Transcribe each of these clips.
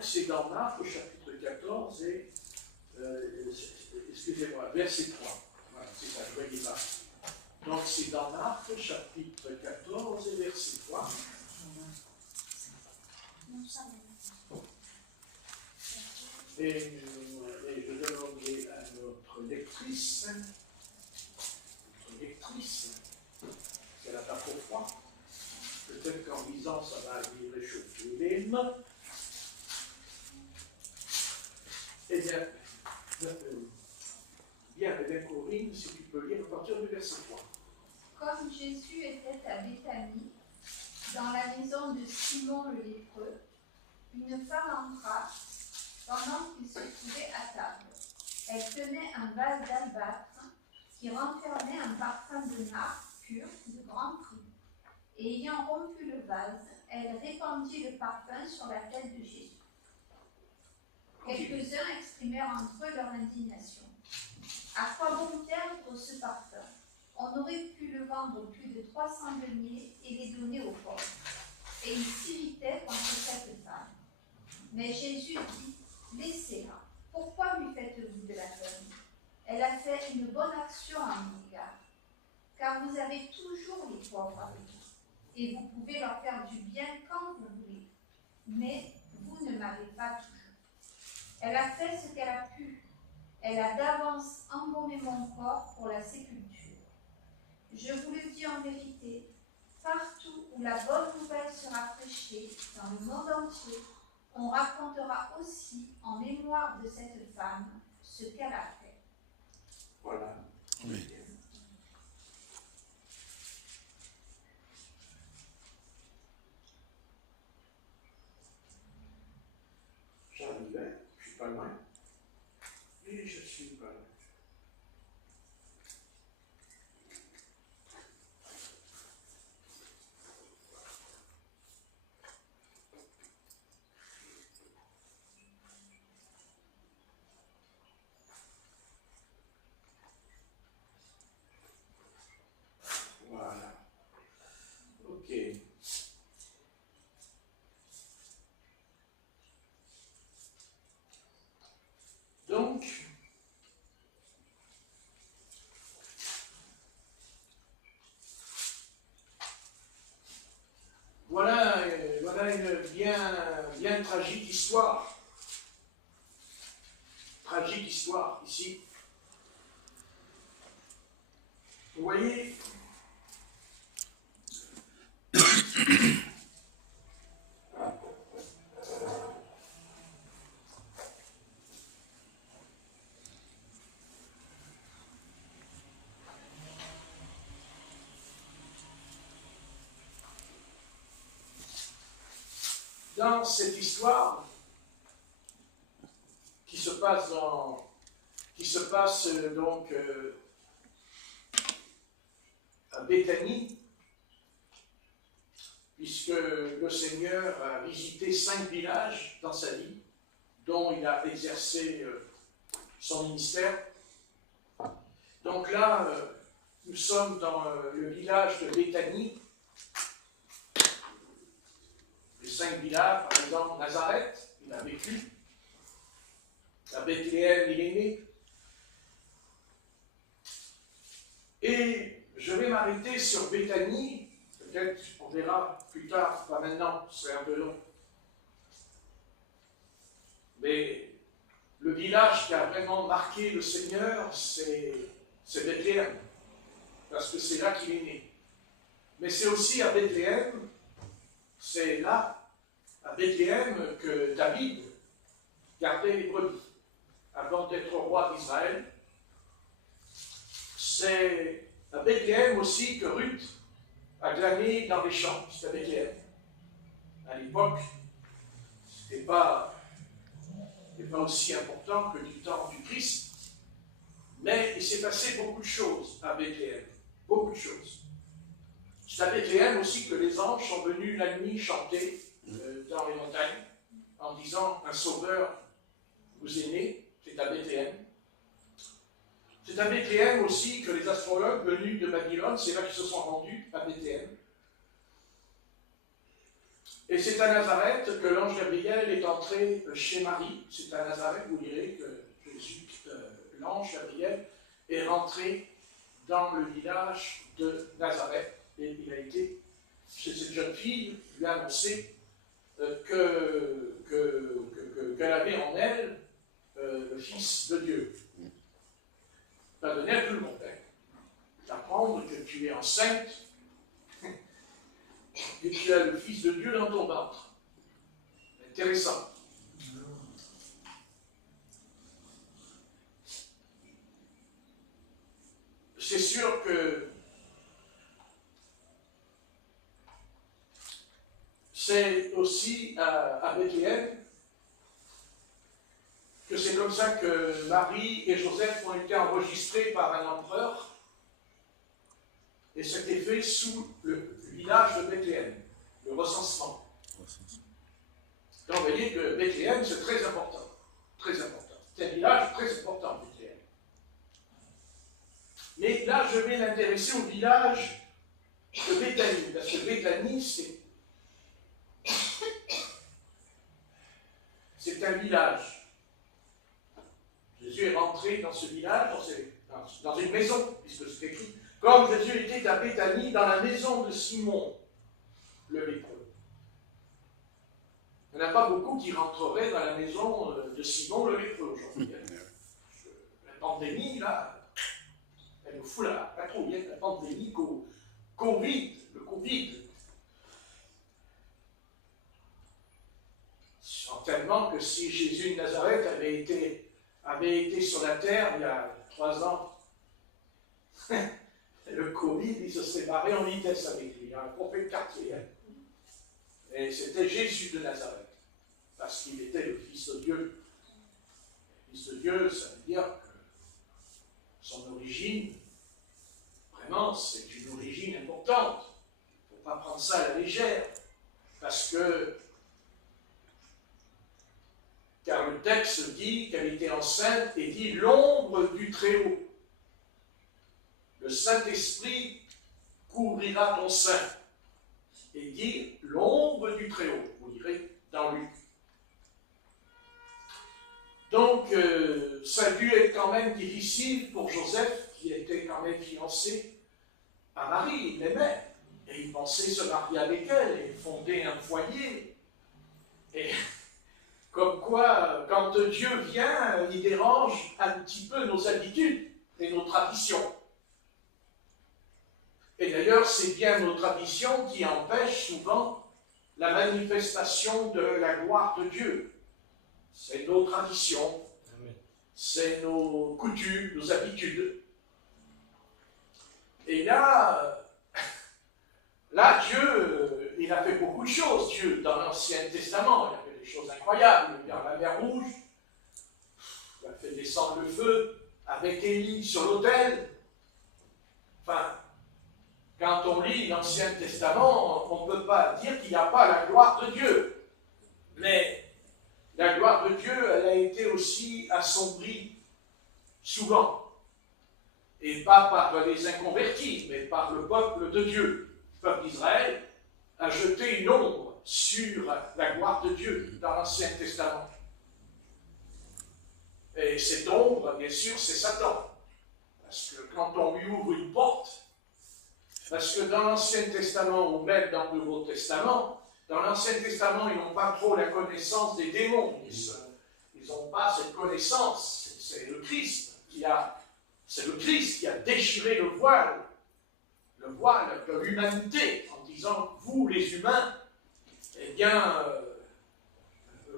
Donc c'est dans Marc au chapitre 14 et, excusez-moi, verset 3. Voilà, c'est ça, je voyais pas. Donc c'est dans Marc chapitre 14 et verset 3. Et je demanderai à notre lectrice, si elle n'a pas trop froid, peut-être qu'en lisant ça va lui réchauffer les mains. Eh bien, Corinne, si tu peux lire à partir du verset 3. Comme Jésus était à Béthanie, dans la maison de Simon le lépreux, une femme entra pendant qu'il se trouvait à table. Elle tenait un vase d'albâtre qui renfermait un parfum de nard pur de grand prix. Et ayant rompu le vase, elle répandit le parfum sur la tête de Jésus. Quelques-uns exprimèrent entre eux leur indignation. À quoi bon perdre ce parfum? On aurait pu le vendre au prix de 300 deniers et les donner aux pauvres. Et ils s'irritaient contre cette femme. Mais Jésus dit, laissez-la. Pourquoi lui faites-vous de la peine? Elle a fait une bonne action à mon égard. Car vous avez toujours les pauvres avec vous. Et vous pouvez leur faire du bien quand vous voulez. Mais vous ne m'avez pas toujours. Elle a fait ce qu'elle a pu. Elle a d'avance embaumé mon corps pour la sépulture. Je vous le dis en vérité, partout où la bonne nouvelle sera prêchée, dans le monde entier, on racontera aussi en mémoire de cette femme ce qu'elle a fait. Voilà. Oui. J'arrivais, je suis pas loin. Et je suis pas loin. Voilà. Ok. Donc, voilà une bien tragique histoire. Tragique histoire, ici. Vous voyez, dans cette histoire qui se passe donc à Béthanie, puisque le Seigneur a visité 5 villages dans sa vie, dont il a exercé son ministère. Donc là, nous sommes dans le village de Béthanie. Les 5 villages, par exemple, Nazareth, il a vécu. À Bethléem, il est né. Et je vais m'arrêter sur Béthanie. Peut-être on verra plus tard, pas maintenant, ce serait un peu long. Mais le village qui a vraiment marqué le Seigneur, c'est Bethléem, parce que c'est là qu'il est né. Mais c'est aussi à Bethléem, c'est là, à Bethléem, que David gardait les brebis avant d'être roi d'Israël. C'est à Bethléem aussi que Ruth a glané dans les champs. C'est à Bethléem. À l'époque, ce n'était pas aussi important que du temps du Christ, mais il s'est passé beaucoup de choses à Bethléem. Beaucoup de choses. C'est à Bethléem aussi que les anges sont venus la nuit chanter dans les montagnes en disant « Un sauveur vous est né ». C'est à Bethléem. C'est à Bethléem aussi que les astrologues venus de Babylone, c'est là qu'ils se sont rendus, à Bethléem. Et c'est à Nazareth que l'ange Gabriel est entré chez Marie. C'est à Nazareth, vous direz que Jésus, l'ange Gabriel, est rentré dans le village de Nazareth. Et il a été chez cette jeune fille, lui a annoncé qu'elle avait en elle le Fils de Dieu. Il va donner à tout le monde. D'apprendre que tu es enceinte et que tu as le Fils de Dieu dans ton ventre. Intéressant. C'est sûr que c'est aussi à Bethléem que c'est comme ça que Marie et Joseph ont été enregistrés par un empereur, et c'était fait sous le village de Bethléem, le recensement. Donc vous voyez que Bethléem, c'est très important. Très important. C'est un village très important, Bethléem. Mais là, je vais m'intéresser au village de Béthanie, parce que Béthanie, c'est un village. Jésus est rentré dans ce village, dans une maison, puisque c'est écrit, comme Jésus était à Béthanie, dans la maison de Simon, le lépreux. Il n'y en a pas beaucoup qui rentreraient dans la maison de Simon, le lépreux, aujourd'hui. La pandémie, là, elle nous fout la patrouille, la pandémie, le Covid. Tellement que si Jésus de Nazareth avait été sur la terre il y a 3 ans, le Covid, il se serait barré en vitesse avec lui, un prophète quartier. Et c'était Jésus de Nazareth, parce qu'il était le Fils de Dieu. Le Fils de Dieu, ça veut dire que son origine, vraiment, c'est une origine importante. Il ne faut pas prendre ça à la légère, parce que car le texte dit qu'elle était enceinte et dit l'ombre du Très-Haut. Le Saint-Esprit couvrira ton sein. Et dit l'ombre du Très-Haut. Vous lirez dans Luc. Donc, ça a dû être quand même difficile pour Joseph, qui était quand même fiancé à Marie, il l'aimait. Et il pensait se marier avec elle et fonder un foyer. Et comme quoi, quand Dieu vient, il dérange un petit peu nos habitudes et nos traditions. Et d'ailleurs, c'est bien nos traditions qui empêchent souvent la manifestation de la gloire de Dieu. C'est nos traditions, c'est nos coutumes, nos habitudes. Et là, Dieu, il a fait beaucoup de choses, Dieu, dans l'Ancien Testament. Il a fait des choses incroyables. Il a ouvert la mer Rouge, il a fait descendre le feu avec Élie sur l'autel. Enfin, quand on lit l'Ancien Testament, on ne peut pas dire qu'il n'y a pas la gloire de Dieu. Mais la gloire de Dieu, elle a été aussi assombrie souvent. Et pas par les inconvertis, mais par le peuple de Dieu. Le peuple d'Israël a jeté une ombre sur la gloire de Dieu dans l'Ancien Testament. Et cette ombre, bien sûr, c'est Satan. Parce que quand on lui ouvre une porte, parce que dans l'Ancien Testament, ou même dans le Nouveau Testament, dans l'Ancien Testament, ils n'ont pas trop la connaissance des démons. Ils n'ont pas cette connaissance. C'est le Christ qui a déchiré le voile de l'humanité, en disant, vous les humains, eh bien,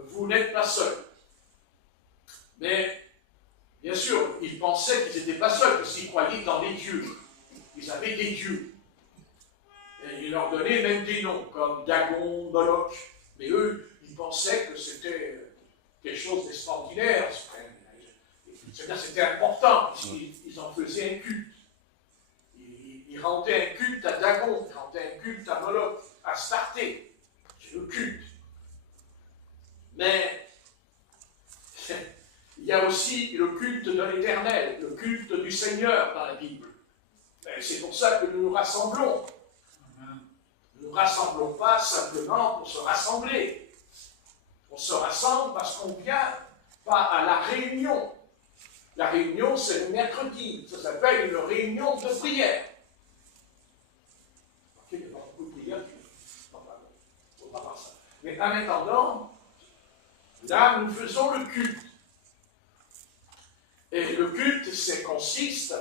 vous n'êtes pas seuls. Mais, bien sûr, ils pensaient qu'ils n'étaient pas seuls, parce qu'ils croyaient dans les dieux. Ils avaient des dieux. Et il leur donnait même des noms, comme Dagon, Moloch. Mais eux, ils pensaient que c'était quelque chose d'extraordinaire. C'est-à-dire c'était important, puisqu'ils en faisaient un culte. Ils rendaient un culte à Dagon, ils rendaient un culte à Moloch, à Astarté. C'est le culte. Mais il y a aussi le culte de l'Éternel, le culte du Seigneur dans la Bible. Et c'est pour ça que nous nous rassemblons. Nous nous ne rassemblons pas simplement pour se rassembler. On se rassemble parce qu'on vient pas à la réunion. La réunion, c'est le mercredi. Ça s'appelle une réunion de prière. Il n'y a pas beaucoup de prières. On va voir ça. Mais en attendant, là, nous faisons le culte. Et le culte, c'est consiste,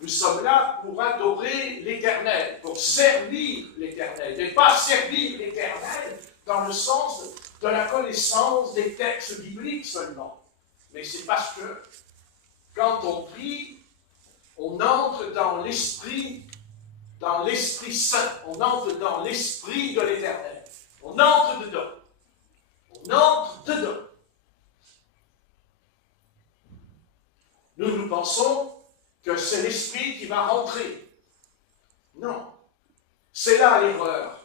nous sommes là pour adorer l'Éternel, pour servir l'Éternel, et pas servir l'Éternel dans le sens de la connaissance des textes bibliques seulement. Mais c'est parce que quand on prie, on entre dans l'Esprit Saint, on entre dans l'Esprit de l'Éternel. On entre dedans. On entre dedans. Nous pensons que c'est l'Esprit qui va rentrer. Non. C'est là l'erreur.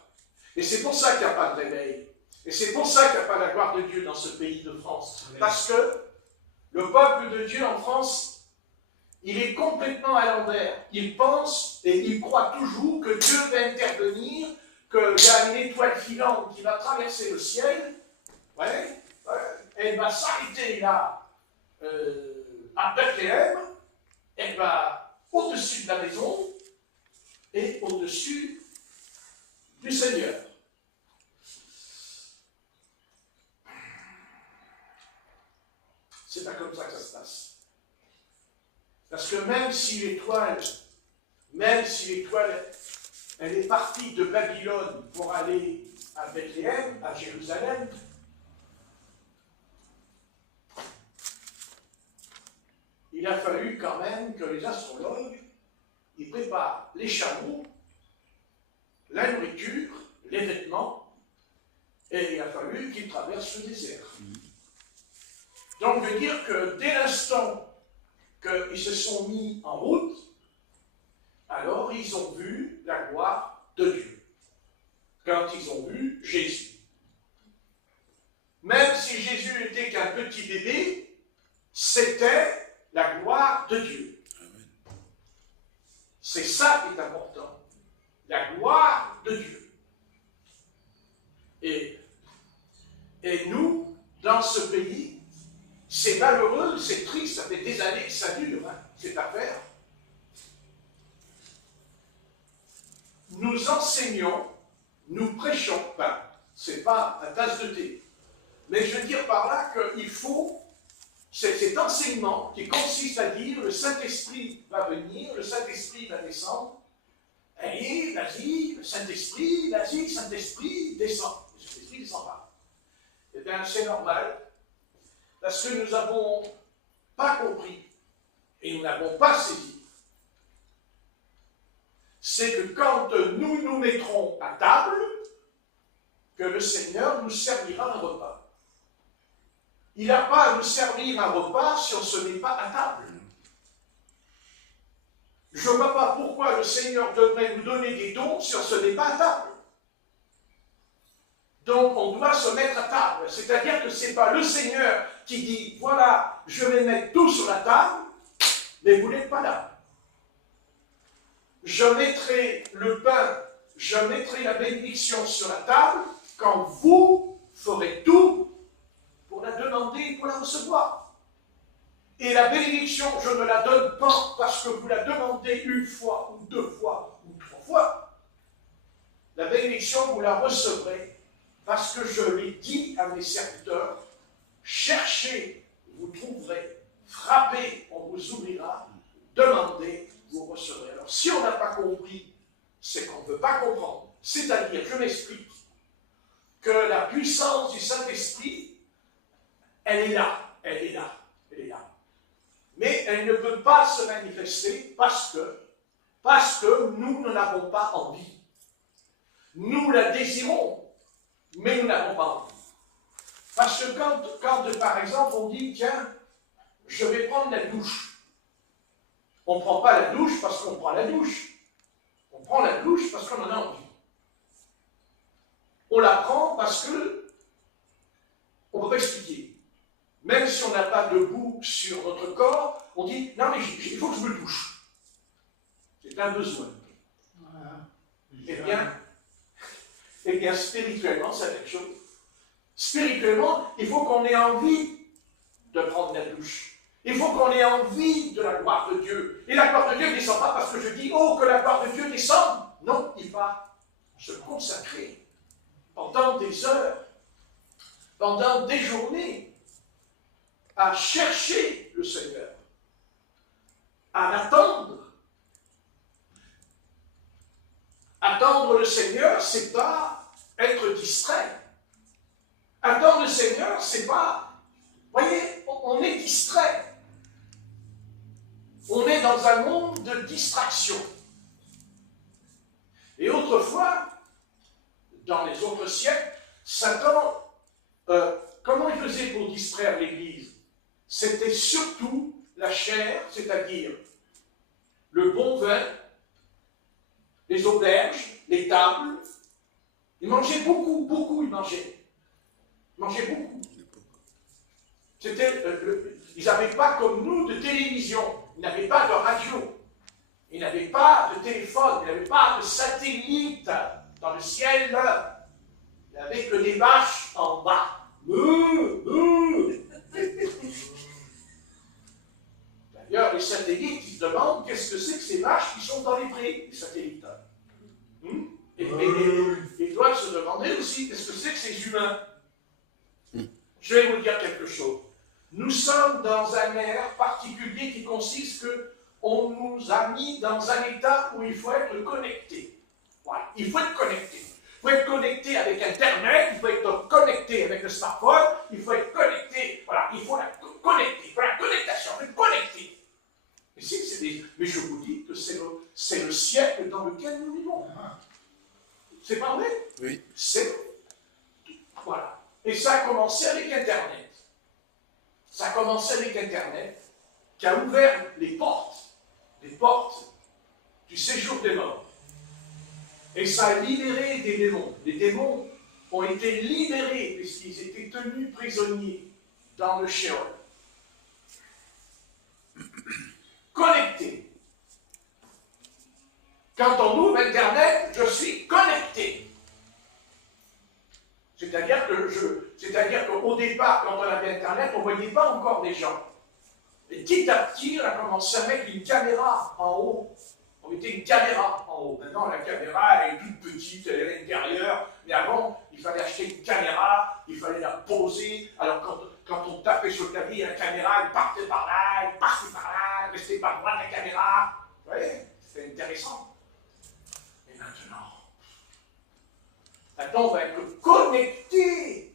Et c'est pour ça qu'il n'y a pas de réveil. Et c'est pour ça qu'il n'y a pas la gloire de Dieu dans ce pays de France. Parce que le peuple de Dieu en France, il est complètement à l'envers. Il pense et il croit toujours que Dieu va intervenir, qu'il y a une étoile filante qui va traverser le ciel. Ouais, elle va s'arrêter là, à Bethléem. Elle va au-dessus de la maison et au-dessus du Seigneur. C'est pas comme ça que ça se passe. Parce que même si l'étoile, elle est partie de Babylone pour aller à Bethléem, à Jérusalem, il a fallu quand même que les astrologues, ils préparent les chameaux, la nourriture, les vêtements, et il a fallu qu'ils traversent le désert. Donc, veut dire que dès l'instant qu'ils se sont mis en route, alors ils ont vu la gloire de Dieu. Quand ils ont vu Jésus. Même si Jésus n'était qu'un petit bébé, c'était la gloire de Dieu. C'est ça qui est important. La gloire de Dieu. Et nous, dans ce pays, c'est malheureux, c'est triste, ça fait des années que ça dure, cette affaire. Nous enseignons, nous prêchons, c'est pas la tasse de thé, mais je veux dire par là qu'il faut cet enseignement qui consiste à dire le Saint-Esprit va venir, le Saint-Esprit va descendre. Allez, vas-y, le Saint-Esprit, vas-y, le Saint-Esprit, descend. Le Saint-Esprit ne descend pas. Eh bien, c'est normal, parce que nous n'avons pas compris et nous n'avons pas saisi. C'est que quand nous nous mettrons à table, que le Seigneur nous servira un repas. Il n'a pas à nous servir un repas si on ne se met pas à table. Je ne vois pas pourquoi le Seigneur devrait nous donner des dons si on ne se met pas à table. Donc on doit se mettre à table. C'est-à-dire que ce n'est pas le Seigneur qui dit, voilà, je vais mettre tout sur la table, mais vous n'êtes pas là. Je mettrai le pain, je mettrai la bénédiction sur la table quand vous ferez tout pour la demander et pour la recevoir. Et la bénédiction, je ne la donne pas parce que vous la demandez une fois, ou deux fois, ou trois fois. La bénédiction, vous la recevrez parce que je l'ai dit à mes serviteurs, cherchez, vous trouverez, frappez, on vous ouvrira, demandez, vous recevrez. Alors, si on n'a pas compris, c'est qu'on ne veut pas comprendre. C'est-à-dire, je m'explique, que la puissance du Saint-Esprit, elle est là, elle est là, elle est là. Mais elle ne peut pas se manifester parce que nous ne l'avons pas envie. Nous la désirons, mais nous n'avons pas envie. Parce que quand par exemple, on dit, tiens, je vais prendre la douche. On ne prend pas la douche parce qu'on prend la douche. On prend la douche parce qu'on en a envie. On la prend parce que on ne peut pas expliquer. Même si on n'a pas de boue sur notre corps, on dit, non mais il faut que je me douche. C'est un besoin. Voilà. Eh bien, Eh bien, spirituellement, c'est la même chose. Spirituellement, il faut qu'on ait envie de prendre la douche. Il faut qu'on ait envie de la gloire de Dieu. Et la gloire de Dieu ne descend pas parce que je dis, oh, que la gloire de Dieu descende. Non, il va se consacrer pendant des heures, pendant des journées, à chercher le Seigneur, à l'attendre. Attendre le Seigneur, c'est pas être distrait. Attendre le Seigneur, c'est pas... Voyez, on est distrait. On est dans un monde de distraction. Et autrefois, dans les autres siècles, Satan, comment il faisait pour distraire l'Église? C'était surtout la chair, c'est-à-dire le bon vin, les auberges, les tables. Il mangeait beaucoup, il mangeait. Il mangeait beaucoup. Ils n'avaient pas comme nous de télévision, ils n'avaient pas de radio, ils n'avaient pas de téléphone, ils n'avaient pas de satellite dans le ciel. Il n'y avait que des vaches en bas. D'ailleurs, les satellites, ils se demandent qu'est-ce que c'est que ces vaches qui sont dans les prés, les satellites. Et ils doivent se demander aussi qu'est-ce que c'est que ces humains. Je vais vous dire quelque chose. Nous sommes dans un air particulier qui consiste qu'on nous a mis dans un état où il faut être connecté. Voilà, il faut être connecté. Il faut être connecté avec Internet, il faut être connecté avec le smartphone, il faut être connecté. Voilà, il faut la connecter. Voilà, connexion, il faut être connecté. Mais je vous dis que c'est le siècle dans lequel nous vivons. C'est pas vrai? Oui. C'est voilà. Et ça a commencé avec Internet. Ça a commencé avec Internet, qui a ouvert les portes du séjour des morts. Et ça a libéré des démons. Les démons ont été libérés puisqu'ils étaient tenus prisonniers dans le Sheol. Connectés. Quand on ouvre Internet, je suis connecté. C'est-à-dire qu'au départ, quand on avait Internet, on ne voyait pas encore des gens. Et petit à petit, on a commencé à mettre une caméra en haut. On mettait une caméra en haut. Maintenant, la caméra, elle est toute petite, elle est à l'intérieur. Mais avant, il fallait acheter une caméra, il fallait la poser. Alors, quand on tapait sur le clavier, la caméra, elle partait par là, elle restait pas loin de la caméra. Vous voyez, c'était intéressant. Et maintenant, on va être connecté.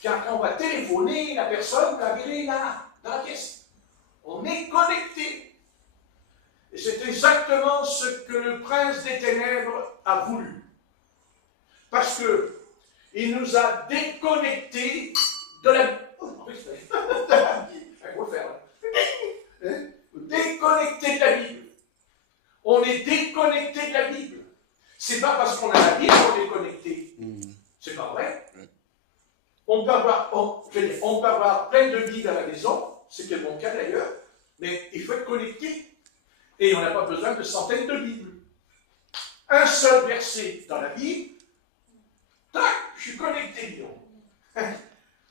Car quand on va téléphoner, la personne va virer là, dans la pièce. On est connecté. Et c'est exactement ce que le prince des ténèbres a voulu. Parce qu'il nous a déconnectés de la Bible. Il faut le faire. Déconnectés de la Bible. On est déconnecté de la Bible. C'est pas parce qu'on a la Bible qu'on est connecté. C'est pas vrai. On peut avoir plein de Bibles à la maison, c'est mon cas d'ailleurs, mais il faut être connecté. Et on n'a pas besoin de centaines de Bibles. Un seul verset dans la Bible, tac, je suis connecté, disons.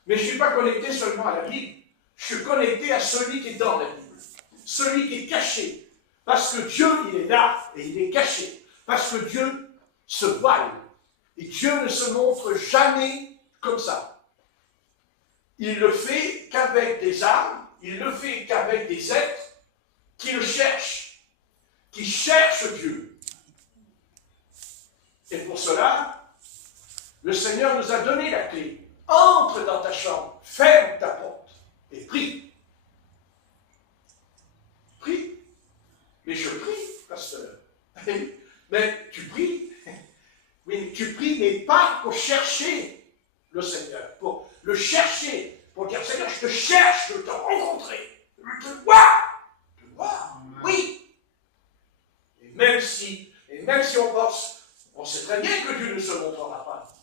Mais je ne suis pas connecté seulement à la Bible, je suis connecté à celui qui est dans la Bible, celui qui est caché. Parce que Dieu, il est là et il est caché. Parce que Dieu se voile. Et Dieu ne se montre jamais comme ça. Il le fait qu'avec des âmes, il le fait qu'avec des êtres qui le cherchent, qui cherchent Dieu. Et pour cela, le Seigneur nous a donné la clé. Entre dans ta chambre, ferme ta porte et prie. Prie. Mais je prie, pasteur. Mais tu pries. Oui, tu pries, mais pas pour chercher le Seigneur, pour le chercher, pour dire Seigneur, je te cherche, je veux te rencontrer, je te voir, oui. Et même si on pense, on sait très bien que Dieu ne se montrera pas,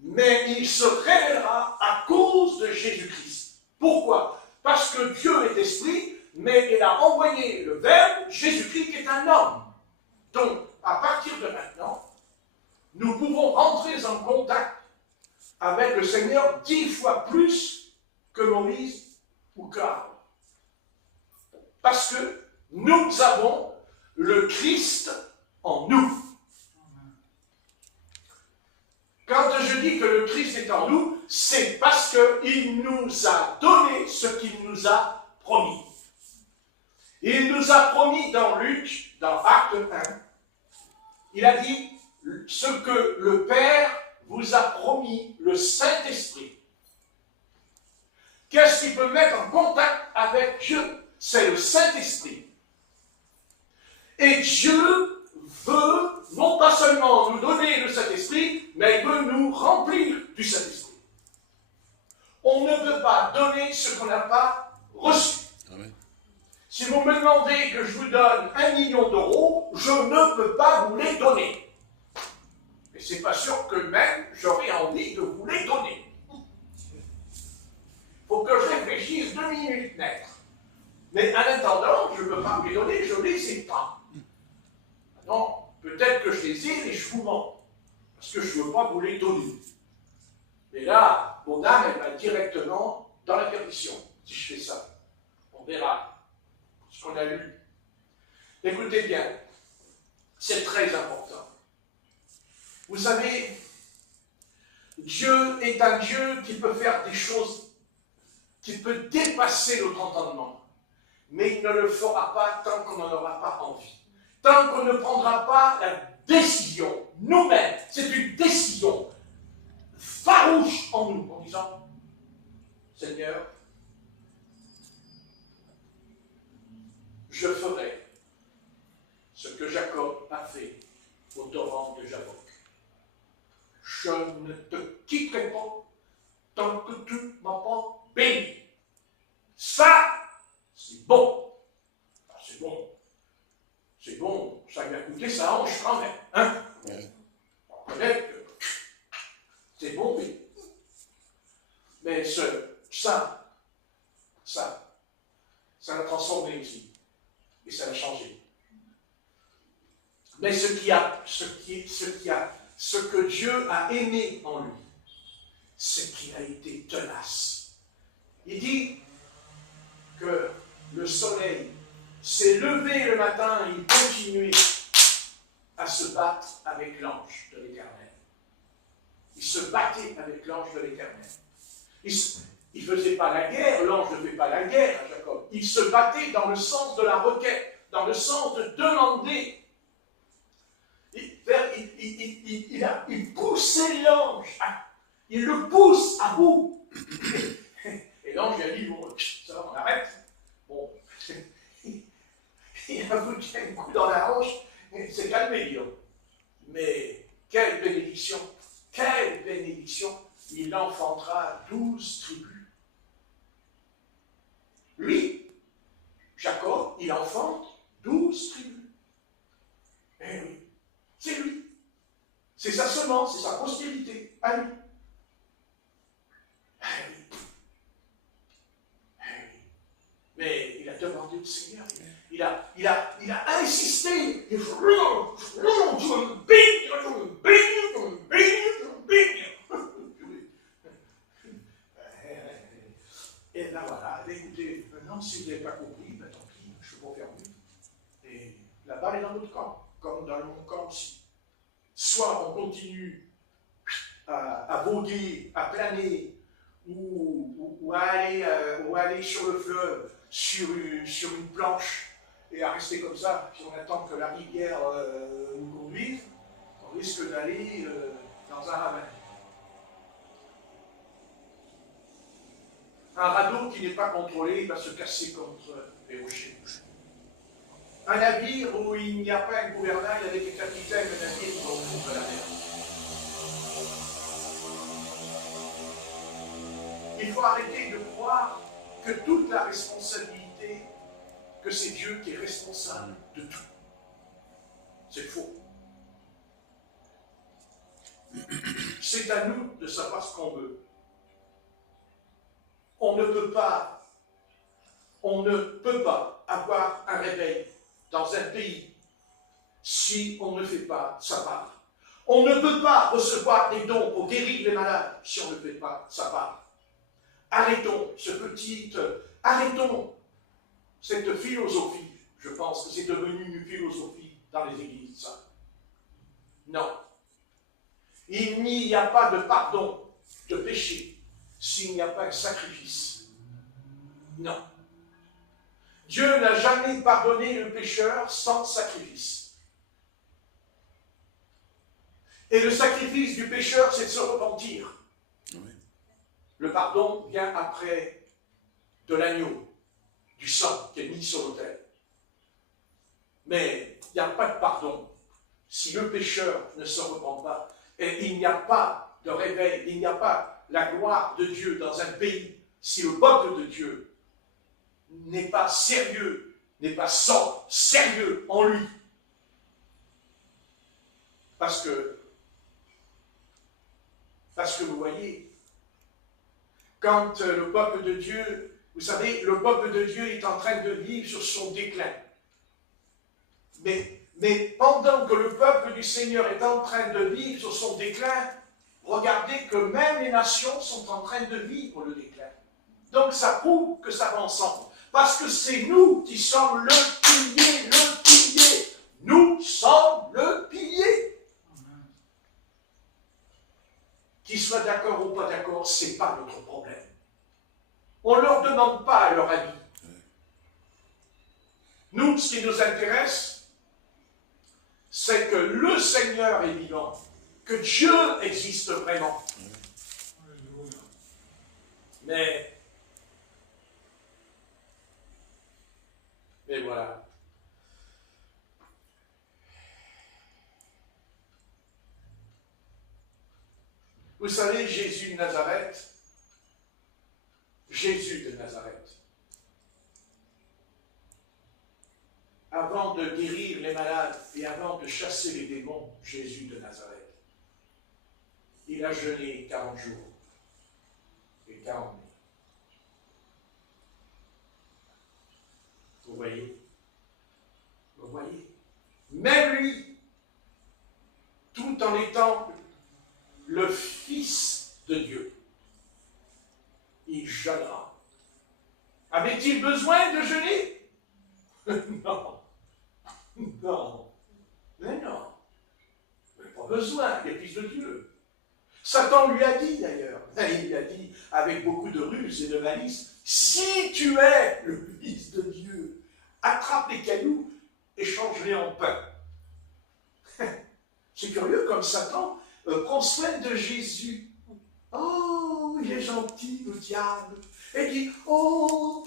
mais il se révélera à cause de Jésus-Christ. Pourquoi? Parce que Dieu est esprit, mais il a envoyé le Verbe, Jésus-Christ, qui est un homme. Donc, à partir de maintenant, nous pouvons entrer en contact avec le Seigneur 10 fois plus que Moïse ou qu'Aaron. Parce que nous avons le Christ en nous. Quand je dis que le Christ est en nous, c'est parce qu'il nous a donné ce qu'il nous a promis. Il nous a promis dans Luc, dans Acte 1, il a dit ce que le Père vous a promis, le Saint-Esprit. Qu'est-ce qui peut mettre en contact avec Dieu? C'est le Saint-Esprit. Et Dieu veut non pas seulement nous donner le Saint-Esprit, mais il veut nous remplir du Saint-Esprit. On ne peut pas donner ce qu'on n'a pas reçu. Amen. Si vous me demandez que je vous donne 1 million d'euros, je ne peux pas vous les donner. Et c'est pas sûr que même j'aurais envie de vous les donner. Il faut que je réfléchisse 2 minutes net. Mais en attendant, je ne peux pas vous les donner, je ne les ai pas. Non, peut-être que je les ai, mais je vous mens. Parce que je ne veux pas vous les donner. Mais là, mon âme, elle va directement dans la perdition, si je fais ça. On verra ce qu'on a lu. Écoutez bien, c'est très important. Vous savez, Dieu est un Dieu qui peut faire des choses, qui peut dépasser notre entendement. Mais il ne le fera pas tant qu'on n'en aura pas envie. Tant qu'on ne prendra pas la décision, nous-mêmes, c'est une décision farouche en nous, en disant, Seigneur, je ferai ce que Jacob a fait au torrent de Jabbok. Je ne te quitterai pas tant que tu ne m'as pas béni. Ça, c'est bon. Ah, c'est bon. C'est bon. Ça lui a coûté sa hanche quand même. Hein? On connaît que c'est bon, oui. Mais ça l'a transformé ici. Et ça l'a changé. Mais ce que Dieu a aimé en lui, c'est qu'il a été tenace. Il dit que le soleil s'est levé le matin et il continuait à se battre avec l'ange de l'Éternel. Il se battait avec l'ange de l'Éternel. Il ne faisait pas la guerre, l'ange ne fait pas la guerre à Jacob. Il se battait dans le sens de la requête, dans le sens de demander. Il poussait l'ange, il le pousse à bout. Et l'ange lui a dit, bon, ça va, on arrête. Bon, il a foutu un coup dans la hanche, et c'est calmé, disons. Mais quelle bénédiction, il enfantera 12 tribus. Lui, Jacob, il enfante 12 tribus. Eh oui, c'est lui. C'est sa semence, c'est sa postérité, à lui. Eh oui. Mais il a demandé au Seigneur, il a insisté. Je me bénis. Et là voilà, écoutez, maintenant si vous n'avez pas compris, ben tant pis, je peux pas faire mieux. Et la balle est dans notre camp, comme dans mon camp aussi. Soit on continue à voguer, à planer, ou à aller sur le fleuve, sur une planche, et à rester comme ça, puis on attend que la rivière nous conduise, on risque d'aller dans un ravin. Un radeau qui n'est pas contrôlé, il va se casser contre les rochers. Un navire où il n'y a pas un gouvernail avec les capitaines, le navire va au fond de la mer. Il faut arrêter de croire que toute la responsabilité, que c'est Dieu qui est responsable de tout. C'est faux. C'est à nous de savoir ce qu'on veut. On ne peut pas avoir un réveil dans un pays si on ne fait pas sa part. On ne peut pas recevoir des dons pour guérir les malades si on ne fait pas sa part. Arrêtons arrêtons cette philosophie. Je pense que c'est devenu une philosophie dans les églises. Ça. Non. Il n'y a pas de pardon de péché s'il n'y a pas un sacrifice. Non. Dieu n'a jamais pardonné le pécheur sans sacrifice. Et le sacrifice du pécheur, c'est de se repentir. Oui. Le pardon vient après de l'agneau, du sang qui est mis sur l'autel. Mais il n'y a pas de pardon si le pécheur ne se repent pas. Et il n'y a pas de réveil, il n'y a pas la gloire de Dieu dans un pays si le peuple de Dieu n'est pas sérieux, n'est pas sans sérieux en lui. Parce que vous voyez, quand le peuple de Dieu, vous savez, le peuple de Dieu est en train de vivre sur son déclin. Mais pendant que le peuple du Seigneur est en train de vivre sur son déclin, regardez que même les nations sont en train de vivre le déclin. Donc ça prouve que ça va ensemble. Parce que c'est nous qui sommes le pilier, le pilier. Nous sommes le pilier. Qu'ils soient d'accord ou pas d'accord, ce n'est pas notre problème. On ne leur demande pas leur avis. Nous, ce qui nous intéresse, c'est que le Seigneur est vivant, que Dieu existe vraiment. Mais voilà. Vous savez, Jésus de Nazareth, avant de guérir les malades et avant de chasser les démons, Jésus de Nazareth, il a jeûné 40 jours et 40 nuits. Vous voyez? Vous voyez? Même lui, tout en étant le Fils de Dieu, il jeûnera. Avait-il besoin de jeûner? Non. Non. Mais non. Il n'a pas besoin, il est fils de Dieu. Satan lui a dit d'ailleurs, il lui a dit avec beaucoup de ruse et de malice, si tu es le Fils de Dieu, attrape les cailloux et change-les en pain. C'est curieux comme Satan prend soin de Jésus. Oh, il est gentil, le diable. Et dit, oh,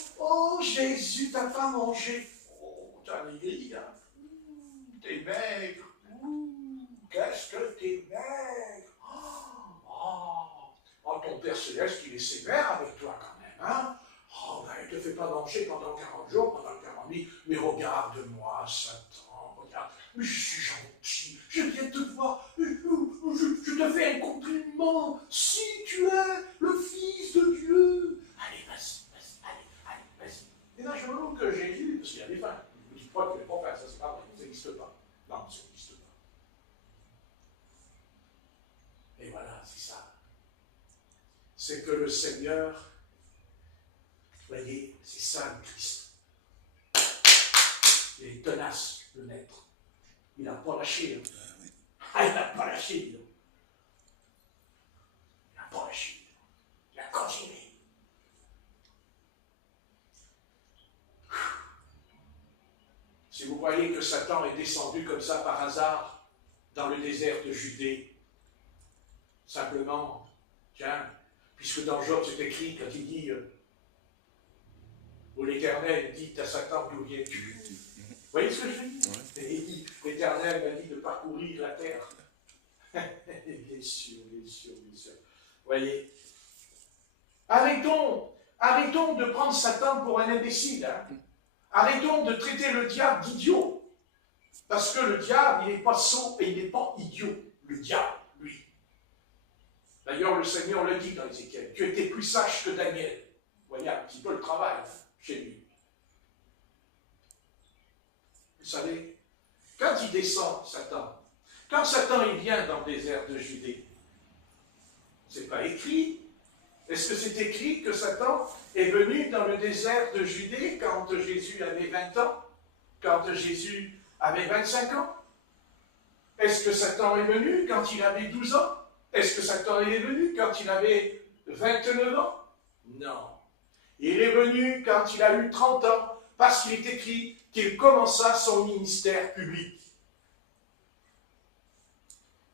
Jésus, t'as pas mangé. Oh, t'as maigri, hein. T'es maigre. Qu'est-ce que t'es maigre. Oh, ton Père Céleste, il est sévère avec toi quand même, hein. Oh, ben, il ne te fait pas manger pendant 40 jours, pendant 40 nuits. Mais regarde-moi, Satan, regarde. Mais je suis gentil, je viens te voir, je te fais un compliment. Si tu es le Fils de Dieu, allez, vas-y. Et là, je me demande que Jésus, parce qu'il avait faim, je ne dis pas qu'il n'est pas faim, ça c'est pas vrai, ça n'existe pas. Non, ça n'existe pas. Et voilà, c'est ça. C'est que le Seigneur, vous voyez, c'est ça le Christ. Il est tenace, le maître. Il n'a pas lâché. Il n'a pas lâché. Il n'a pas lâché. Il a continué. Si vous croyez que Satan est descendu comme ça par hasard dans le désert de Judée, simplement, tiens, puisque dans Job c'est écrit quand il dit où l'Éternel dit à Satan d'où viens-tu. Vous voyez ce que je veux dire? Et il dit, l'Éternel m'a dit de parcourir la terre. Bien sûr. Vous voyez? Arrêtons de prendre Satan pour un imbécile. Hein? Arrêtons de traiter le diable d'idiot. Parce que le diable, il n'est pas sot et il n'est pas idiot. Le diable, lui. D'ailleurs, le Seigneur le dit dans Ézéchiel. Tu étais plus sage que Daniel. Vous voyez un petit peu le travail chez lui. Vous savez, quand il descend, Satan, Quand Satan il vient dans le désert de Judée, c'est pas écrit. Est-ce que c'est écrit que Satan est venu dans le désert de Judée quand Jésus avait 20 ans? Quand Jésus avait 25 ans? Est-ce que Satan est venu quand il avait 12 ans? Est-ce que Satan est venu quand il avait 29 ans? Non. Il est venu quand il a eu 30 ans, parce qu'il est écrit qu'il commença son ministère public.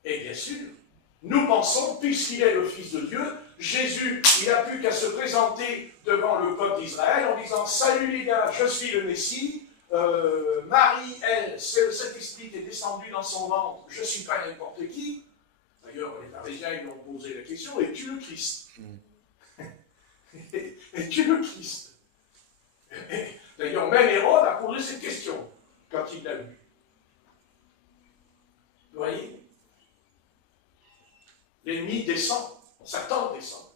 Et bien sûr, nous pensons, puisqu'il est le Fils de Dieu, Jésus, il n'a plus qu'à se présenter devant le peuple d'Israël en disant « Salut les gars, je suis le Messie, Marie, elle, c'est le Saint-Esprit qui est descendu dans son ventre, je ne suis pas n'importe qui. » D'ailleurs, les pharisiens ils lui ont posé la question « Es-tu le Christ ?» Es-tu le Christ? D'ailleurs, même Hérode a posé cette question quand il l'a vu. Vous voyez? L'ennemi descend, Satan descend.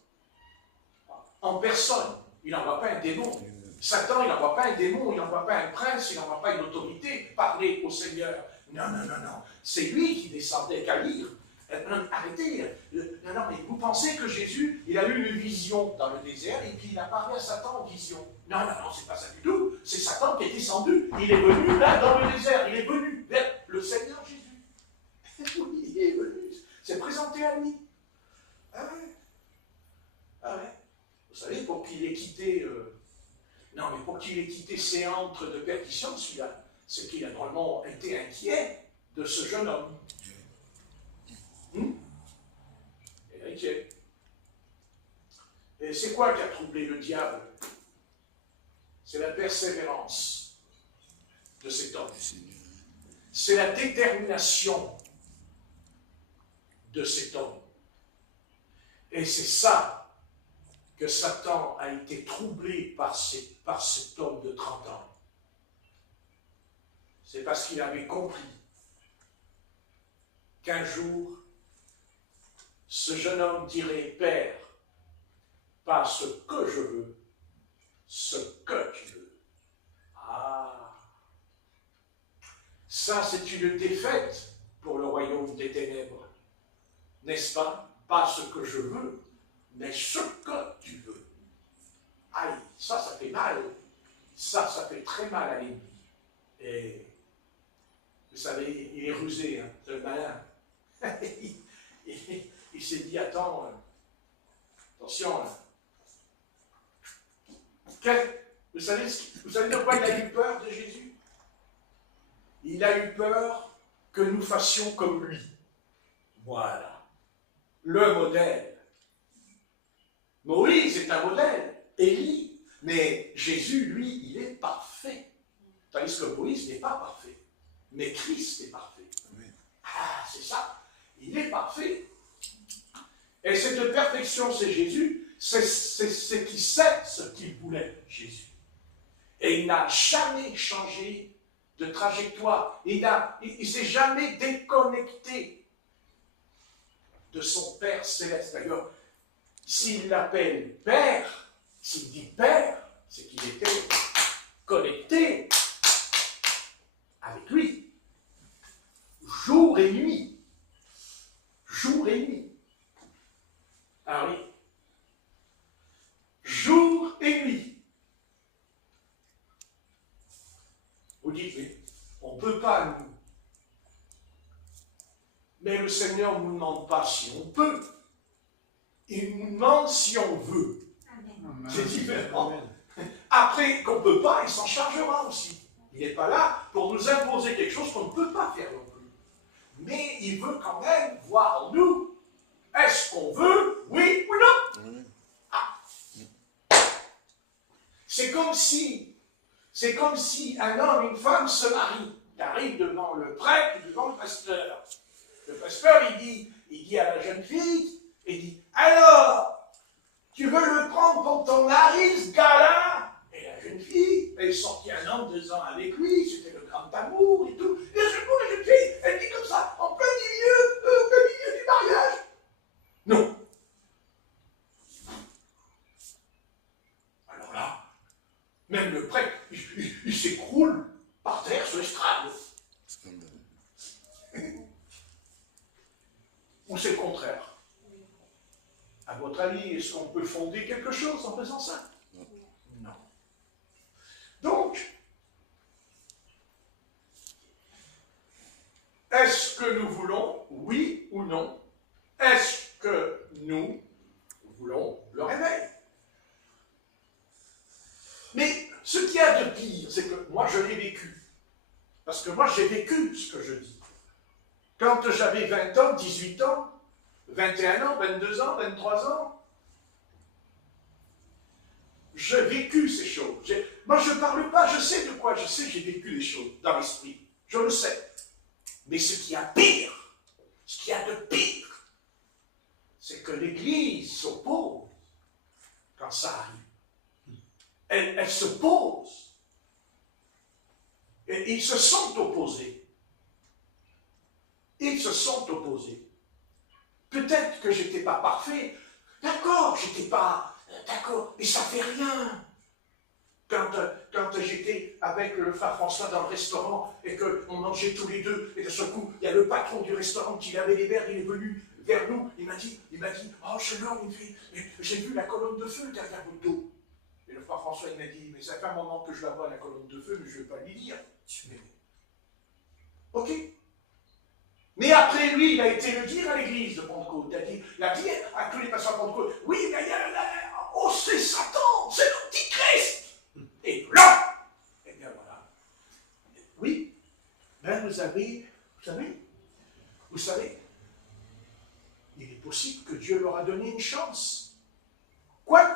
En personne, il n'envoie pas un démon. Satan, il n'envoie pas un démon, il n'envoie pas un prince, il n'envoie pas une autorité parler au Seigneur. Non, non, non, non. C'est lui qui descendait qu'à lire. Arrêtez. Non, non, mais vous pensez que Jésus, il a eu une vision dans le désert et puis il a parlé à Satan en vision. Non, non, non, c'est pas ça du tout. C'est Satan qui est descendu. Il est venu là dans le désert. Il est venu vers le Seigneur Jésus. Oui, il est venu. C'est présenté à lui. Ah ouais. Ah ouais. Vous savez, pour qu'il ait quitté... Non, mais pour qu'il ait quitté ses antres de perdition, celui-là, c'est qu'il a vraiment été inquiet de ce jeune homme. Et inquiet. Et c'est quoi qui a troublé le diable? C'est la persévérance de cet homme. C'est la détermination de cet homme. Et c'est ça que Satan a été troublé par cet homme de 30 ans. C'est parce qu'il avait compris qu'un jour, ce jeune homme dirait « Père, pas ce que je veux, ce que tu veux. » Ah, ça c'est une défaite pour le royaume des ténèbres. N'est-ce pas? Pas ce que je veux, mais ce que tu veux. Aïe, ça fait mal. Ça fait très mal à l'ennemi. Et vous savez, il est rusé, hein, c'est le malin. Il s'est dit, attends, attention. Vous savez de quoi il a eu peur de Jésus? Il a eu peur que nous fassions comme lui. Voilà. Le modèle. Moïse est un modèle. Élie. Mais Jésus, lui, il est parfait. Tandis que Moïse n'est pas parfait. Mais Christ est parfait. Ah, c'est ça. Il est parfait. Et cette perfection, c'est Jésus. C'est qui sait ce qu'il voulait, Jésus. Et il n'a jamais changé de trajectoire. Il ne s'est jamais déconnecté de son Père céleste. D'ailleurs, s'il l'appelle Père, s'il dit Père, c'est qu'il était connecté avec lui. Jour et nuit. Jour et nuit. Ah oui. Jour et nuit. Vous dites, mais on ne peut pas nous. Mais le Seigneur ne nous demande pas si on peut. Il nous demande si on veut. C'est différent. Après qu'on ne peut pas, il s'en chargera aussi. Il n'est pas là pour nous imposer quelque chose qu'on ne peut pas faire non plus. Mais il veut quand même voir en nous. Est-ce qu'on veut, oui ou non? Ah. C'est comme si un homme et une femme se marient. Ils arrivent devant le prêtre, devant le pasteur. Le pasteur, il dit à la jeune fille, il dit, alors, tu veux le prendre pour ton mari, ce gars-là? Et la jeune fille, elle est sortie 1 an, 2 ans avec lui, c'était le grand amour et tout. Et d'un seul coup, la jeune fille, elle dit comme ça, en plein milieu du mariage. Non. Alors là, même le prêtre, il s'écroule par terre sur l'estrade. est-ce qu'on peut fonder quelque chose en faisant ça? Non. Donc, est-ce que nous voulons, oui ou non? Est-ce que nous voulons le réveil? Mais ce qu'il y a de pire, c'est que moi je l'ai vécu. Parce que moi j'ai vécu ce que je dis. Quand j'avais 20 ans, 18 ans, 21 ans, 22 ans, 23 ans, j'ai vécu ces choses. Moi je ne parle pas, je sais de quoi, je sais que j'ai vécu les choses dans l'esprit. Je le sais. Mais ce qu'il y a pire, ce qu'il y a de pire, c'est que l'Église s'oppose quand ça arrive. Elle se pose. Et ils se sont opposés. Ils se sont opposés. Peut-être que je n'étais pas parfait. D'accord, j'étais pas... D'accord, mais ça fait rien. Quand j'étais avec le frère François dans le restaurant et qu'on mangeait tous les deux, et de ce coup, il y a le patron du restaurant qui avait les verres, il est venu vers nous, il m'a dit, oh jeune homme, il me fait, j'ai vu la colonne de feu derrière votre dos. Et le frère François, il m'a dit, mais ça fait un moment que je la vois, la colonne de feu, mais je ne vais pas lui dire. Ok. Mais après lui, il a été le dire à l'église de Pentecôte. Il a dit à tous les pasteurs de Pentecôte, oui, mais oh, c'est Satan, c'est l'Antichrist. Et là, eh bien voilà. Oui, ben vous savez, il est possible que Dieu leur a donné une chance. Quoi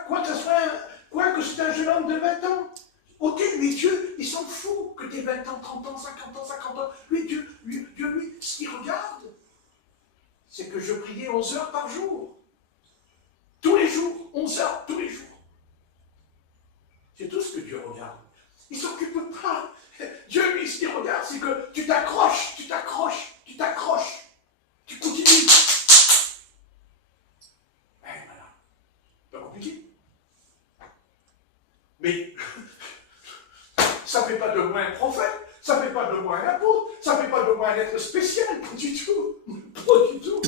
que c'est un jeune homme de 20 ans. Ok, mais Dieu, il s'en fout que tu aies 20 ans, 30 ans, 50 ans. Lui, Dieu, ce qu'il regarde, c'est que je priais 11 heures par jour. Tous les jours, 11 heures, tous les jours. C'est tout ce que Dieu regarde. Il ne s'occupe pas. Dieu, lui, ce qu'il regarde, c'est que tu t'accroches, tu continues. Et voilà. Pas compliqué. Mais ça ne fait pas de moi un prophète, ça ne fait pas de moi un apôtre, ça ne fait pas de moi un être spécial, pas du tout. Pas du tout.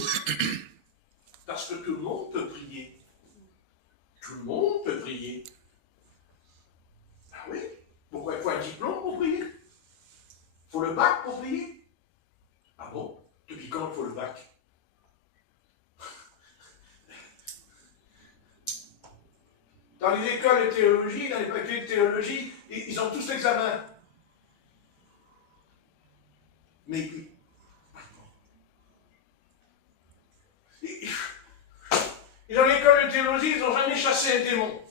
Parce que tout le monde peut prier. Tout le monde peut prier. Ah oui? Pourquoi il faut un diplôme pour prier? Il faut le bac pour prier? Ah bon? Depuis quand il faut le bac? Dans les écoles de théologie, dans les facultés de théologie, ils ont tous l'examen. Mais puis, et dans l'école de théologie, ils n'ont jamais chassé un démon.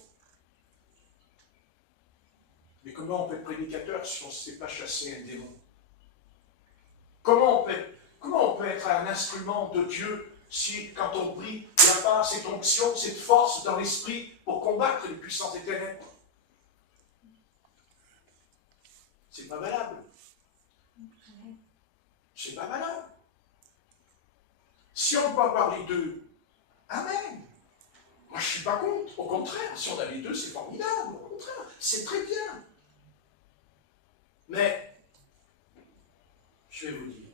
Mais comment on peut être prédicateur si on ne sait pas chasser un démon? Comment on peut être un instrument de Dieu si, quand on prie, il n'y a pas cette onction, cette force dans l'esprit pour combattre les puissances des ténèbres? C'est pas valable. C'est pas valable. Si on peut avoir les deux, amen. Moi, je ne suis pas contre. Au contraire, si on a les deux, c'est formidable. Au contraire, c'est très bien. Mais, je vais vous dire,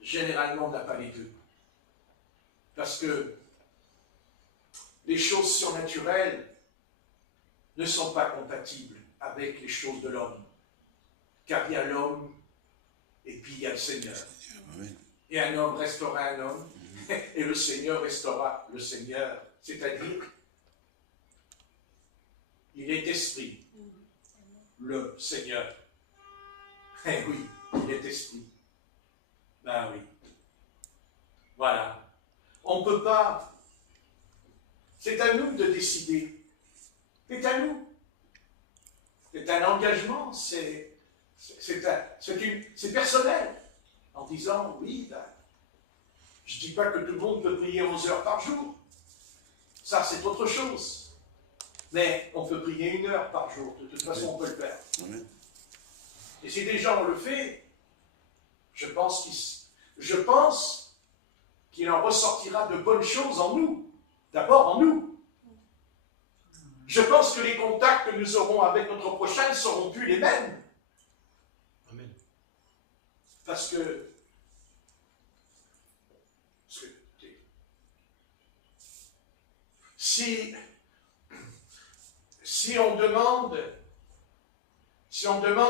généralement, on n'a pas les deux. Parce que les choses surnaturelles ne sont pas compatibles avec les choses de l'homme. Car il y a l'homme et puis il y a le Seigneur. Et un homme restera un homme et le Seigneur restera le Seigneur. C'est-à-dire, il est esprit, le Seigneur. Eh oui, il est esprit. Ben oui. Voilà. On ne peut pas. C'est à nous de décider. C'est à nous. C'est un engagement, c'est personnel. En disant, oui, ben, je ne dis pas que tout le monde peut prier 11 heures par jour. Ça, c'est autre chose. Mais on peut prier 1 heure par jour. De toute façon, on peut le faire. Et si déjà on le fait, je pense qu'il en ressortira de bonnes choses en nous. D'abord en nous. Je pense que les contacts que nous aurons avec notre prochain ne seront plus les mêmes. Amen. Parce que si on demande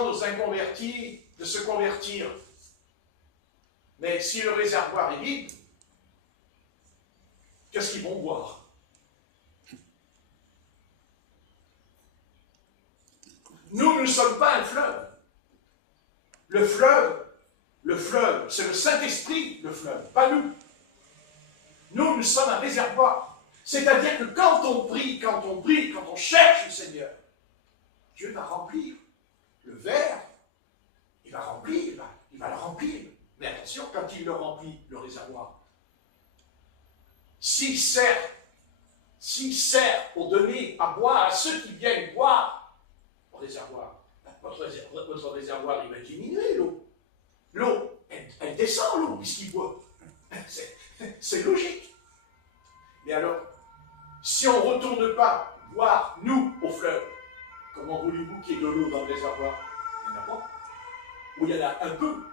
aux inconvertis de se convertir, mais si le réservoir est vide, qu'est-ce qu'ils vont boire? Nous ne sommes pas un fleuve. Le fleuve, c'est le Saint-Esprit, le fleuve, pas nous. Nous sommes un réservoir. C'est-à-dire que quand on prie, quand on cherche le Seigneur, Dieu va remplir le verre, il va remplir, il va le remplir. Mais attention, quand il le remplit, le réservoir, s'il sert pour donner à boire à ceux qui viennent boire au réservoir, votre réservoir, il va diminuer l'eau. L'eau, elle descend l'eau puisqu'il boit. C'est logique. Mais alors, si on ne retourne pas boire, nous, au fleuve, comment voulez-vous qu'il y ait de l'eau dans le réservoir? Il n'y en a pas. Ou il y en a un peu.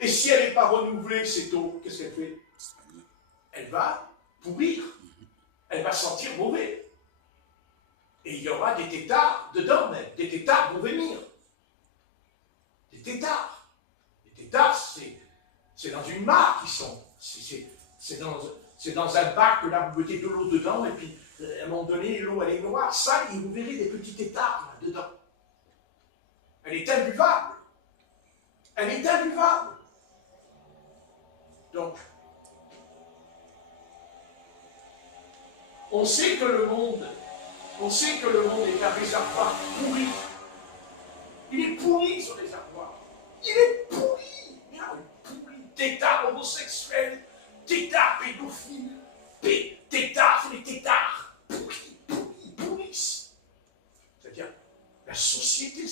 Et si elle n'est pas renouvelée, cette eau, qu'est-ce qu'elle fait? Elle va pourrir. Elle va sentir mauvais. Et il y aura des têtards dedans même. Des têtards vont venir. Des têtards. Les têtards, c'est dans une mare qu'ils sont. C'est dans un bac, là, vous mettez de l'eau dedans, et puis, à un moment donné, l'eau, elle est noire, sale, et vous verrez des petits têtards, là, dedans. Elle est imbuvable. Elle est imbuvable. Donc, on sait que le monde est un réservoir pourri. Il est pourri, ce réservoir. Il est pourri. Il est pourri. Têtards homosexuels, têtards pédophiles, têtards, c'est les têtards. Pourrissent. C'est-à-dire, la société,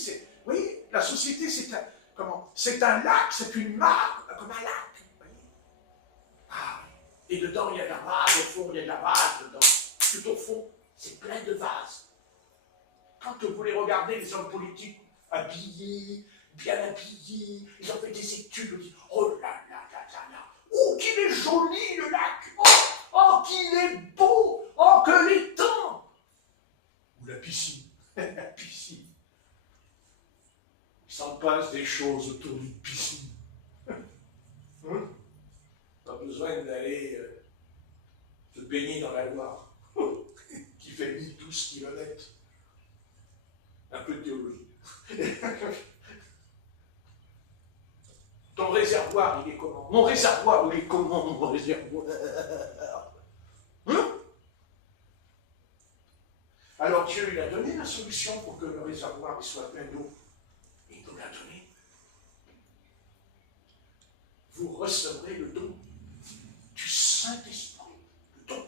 la société, c'est un lac, c'est une mare, comme un lac. Et dedans, il y a de la vase, au fond, il y a de la vase dedans. Tout au fond, c'est plein de vases. Quand vous les regardez, les hommes politiques, habillés, bien habillés, ils ont fait des études, on dit, oh là là là là là, oh qu'il est joli le lac, oh qu'il est beau, oh que les temps. Ou la piscine, la piscine. Il s'en passe des choses autour d'une piscine. Pas besoin d'aller se baigner dans la Loire, qui fait 1012 km. Un peu de théologie. Ton réservoir, il est comment? Mon réservoir, il est comment, mon réservoir? Alors Dieu, il a donné la solution pour que le réservoir soit plein d'eau. Il nous l'a donné. Vous recevrez le don du Saint-Esprit. Le don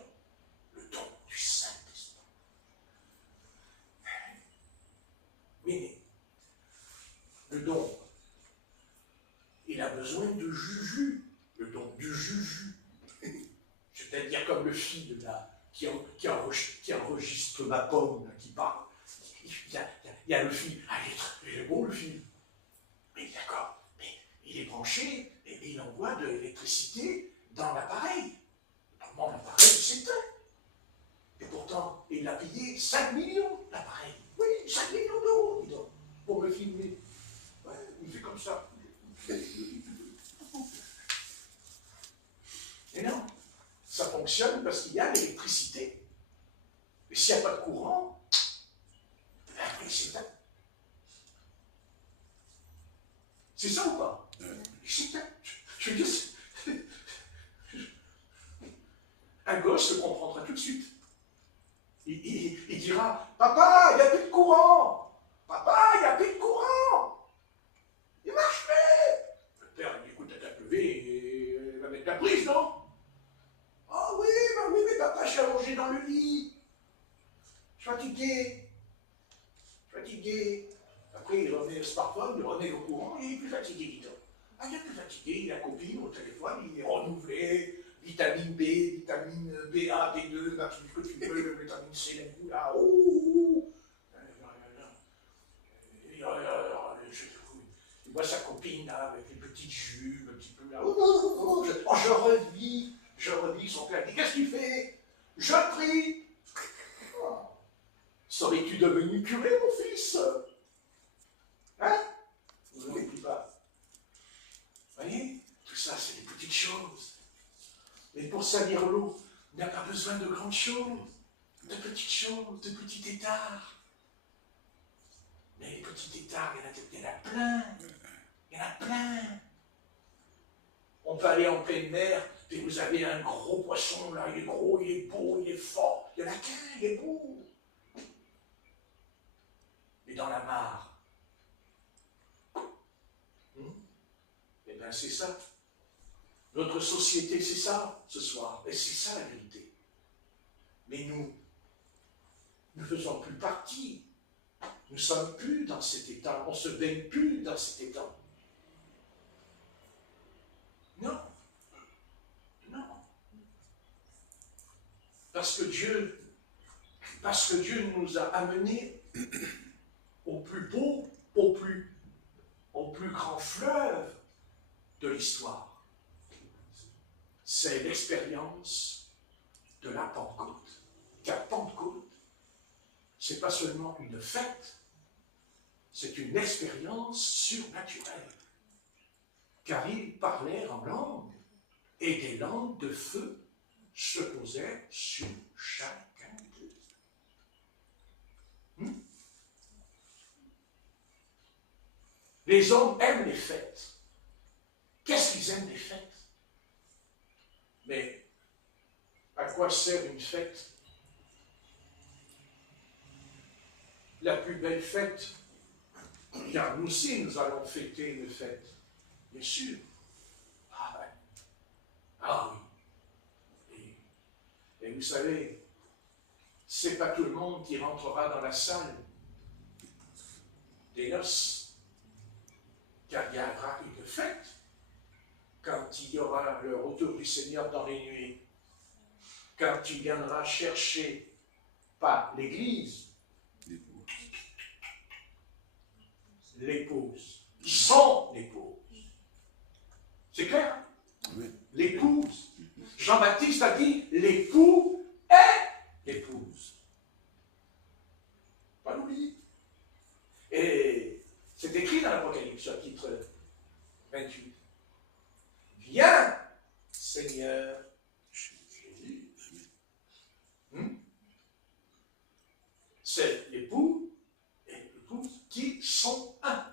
du Saint-Esprit. Mais le don, il a besoin de juju. Le don du juju. C'est-à-dire comme le fil là, qui enregistre ma pomme, là, qui parle. Il y a le fil. Ah, il est beau le fil. Mais d'accord, mais il est branché et il envoie de l'électricité dans l'appareil. Normalement, l'appareil s'éteint. Et pourtant, il a payé 5 millions, l'appareil. Oui, 5 millions d'euros, dis donc, pour me filmer. Ouais, il fait comme ça. Et non, ça fonctionne parce qu'il y a l'électricité. Et s'il n'y a pas de courant, après il s'éteint. C'est ça ou pas? Il s'éteint. Je veux dire, un gosse le comprendra tout de suite. Il dira, papa, il n'y a plus de courant. Papa, il n'y a plus de courant. Il marche plus. Le père, il dit, écoute, t'as levé et il va mettre la prise, non? Oh oui, mais papa, je suis allongé dans le lit. Je suis fatigué. Après, il remet le smartphone, il remet le courant, et il est plus fatigué, dis donc. Ah, il est plus fatigué, il a copine au téléphone, il est renouvelé. Vitamine B, vitamine BA, B2, tout ce que tu veux, vitamine C, d'un coup, là, il voit sa copine, là, avec les petites jupes, un petit peu, là, je revis son père, il dit, qu'est-ce qu'il fait? Je prie. Oh. Serais-tu devenu curé, mon fils? Hein? Vous ne prie pas. Vous voyez? Tout ça, c'est des petites choses. Mais pour salir l'eau, on n'a pas besoin de grandes choses, de petites choses, de petits étards. Mais les petits étards, il y en a plein. Il y en a plein. On peut aller en pleine mer, et vous avez un gros poisson, là, il est gros, il est beau, il est fort. Il y en a qu'un, il est beau. Mais dans la mare, eh bien c'est ça. Notre société, c'est ça, ce soir. Et c'est ça la vérité. Mais nous ne faisons plus partie. Nous ne sommes plus dans cet état. On ne se baigne plus dans cet état. Non. Non. Parce que Dieu nous a amenés au plus beau, au plus grand fleuve de l'histoire. C'est l'expérience de la Pentecôte. Car Pentecôte, ce n'est pas seulement une fête, c'est une expérience surnaturelle. Car ils parlaient en langue, et des langues de feu se posaient sur chacun d'eux. Les hommes aiment les fêtes. Qu'est-ce qu'ils aiment les fêtes? Mais à quoi sert une fête? La plus belle fête, car nous aussi nous allons fêter une fête, bien sûr. Ah ouais. Ah oui. Et vous savez, c'est pas tout le monde qui rentrera dans la salle des noces, car il y aura une fête quand il y aura le retour du Seigneur dans les nuées, quand il viendra chercher, pas l'Église, l'épouse, son épouse. C'est clair? Oui. L'épouse. Jean-Baptiste a dit, l'époux est l'épouse. Pas l'oublier. Et c'est écrit dans l'Apocalypse, chapitre 28. Viens, Seigneur Jésus. C'est l'époux et l'épouse qui sont un.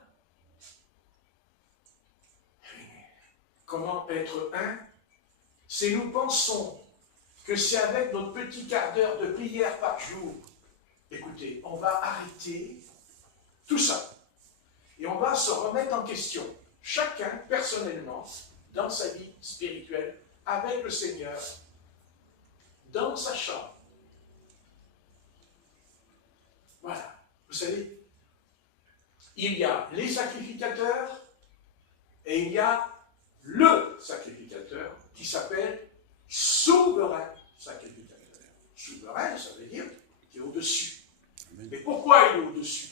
Comment être un? C'est nous pensons que c'est avec notre petit quart d'heure de prière par jour. Écoutez, on va arrêter tout ça. Et on va se remettre en question. Chacun, personnellement, dans sa vie spirituelle, avec le Seigneur, dans sa chambre. Voilà. Vous savez, il y a les sacrificateurs et il y a le sacrificateur qui s'appelle souverain sacrificateur. Souverain, ça veut dire qu'il est au-dessus. Mais pourquoi il est au-dessus?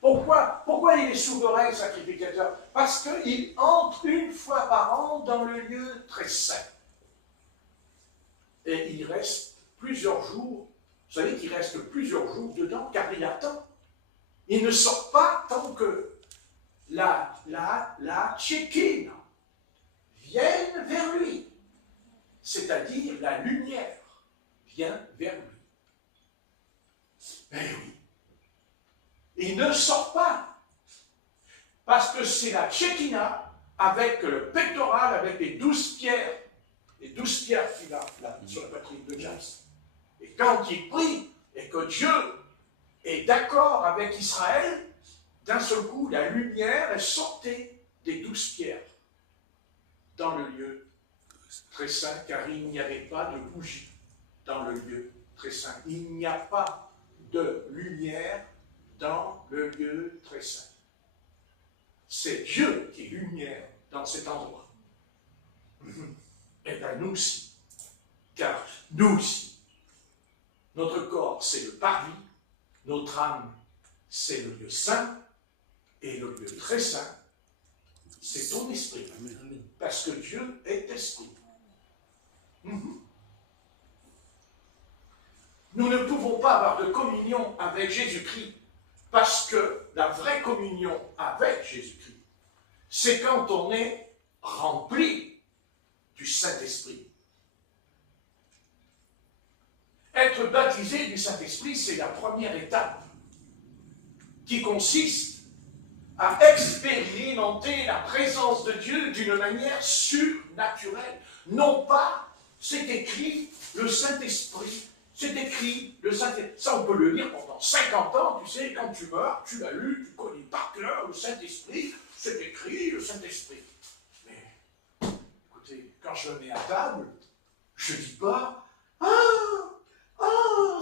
Pourquoi il est souverain sacrificateur? Parce qu'il entre une fois par an dans le lieu très saint. Et il reste plusieurs jours. Vous savez qu'il reste plusieurs jours dedans, car il attend. Il ne sort pas tant que la Tchékine vienne vers lui. C'est-à-dire la lumière vient vers lui. Eh oui. Il ne sort pas. Parce que c'est la Tchékina avec le pectoral, avec les 12 pierres. Les 12 pierres qu'il a là, sur la poitrine de James. Et quand il prie, et que Dieu est d'accord avec Israël, d'un seul coup, la lumière est sortie des 12 pierres dans le lieu très saint, car il n'y avait pas de bougie dans le lieu très saint. Il n'y a pas de lumière dans le lieu très saint. C'est Dieu qui est lumière dans cet endroit. Et bien nous aussi. Car nous aussi, notre corps c'est le parvis, notre âme c'est le lieu saint, et le lieu très saint, c'est ton esprit. Parce que Dieu est esprit. Nous ne pouvons pas avoir de communion avec Jésus-Christ parce que la vraie communion avec Jésus-Christ, c'est quand on est rempli du Saint-Esprit. Être baptisé du Saint-Esprit, c'est la première étape qui consiste à expérimenter la présence de Dieu d'une manière surnaturelle. Non pas, c'est écrit le Saint-Esprit, c'est écrit le Saint-Esprit. Ça, on peut le lire pendant 50 ans, tu sais, quand tu meurs, tu l'as lu, tu connais par cœur le Saint-Esprit, c'est écrit le Saint-Esprit. Mais, écoutez, quand je me mets à table, je ne dis pas « Ah,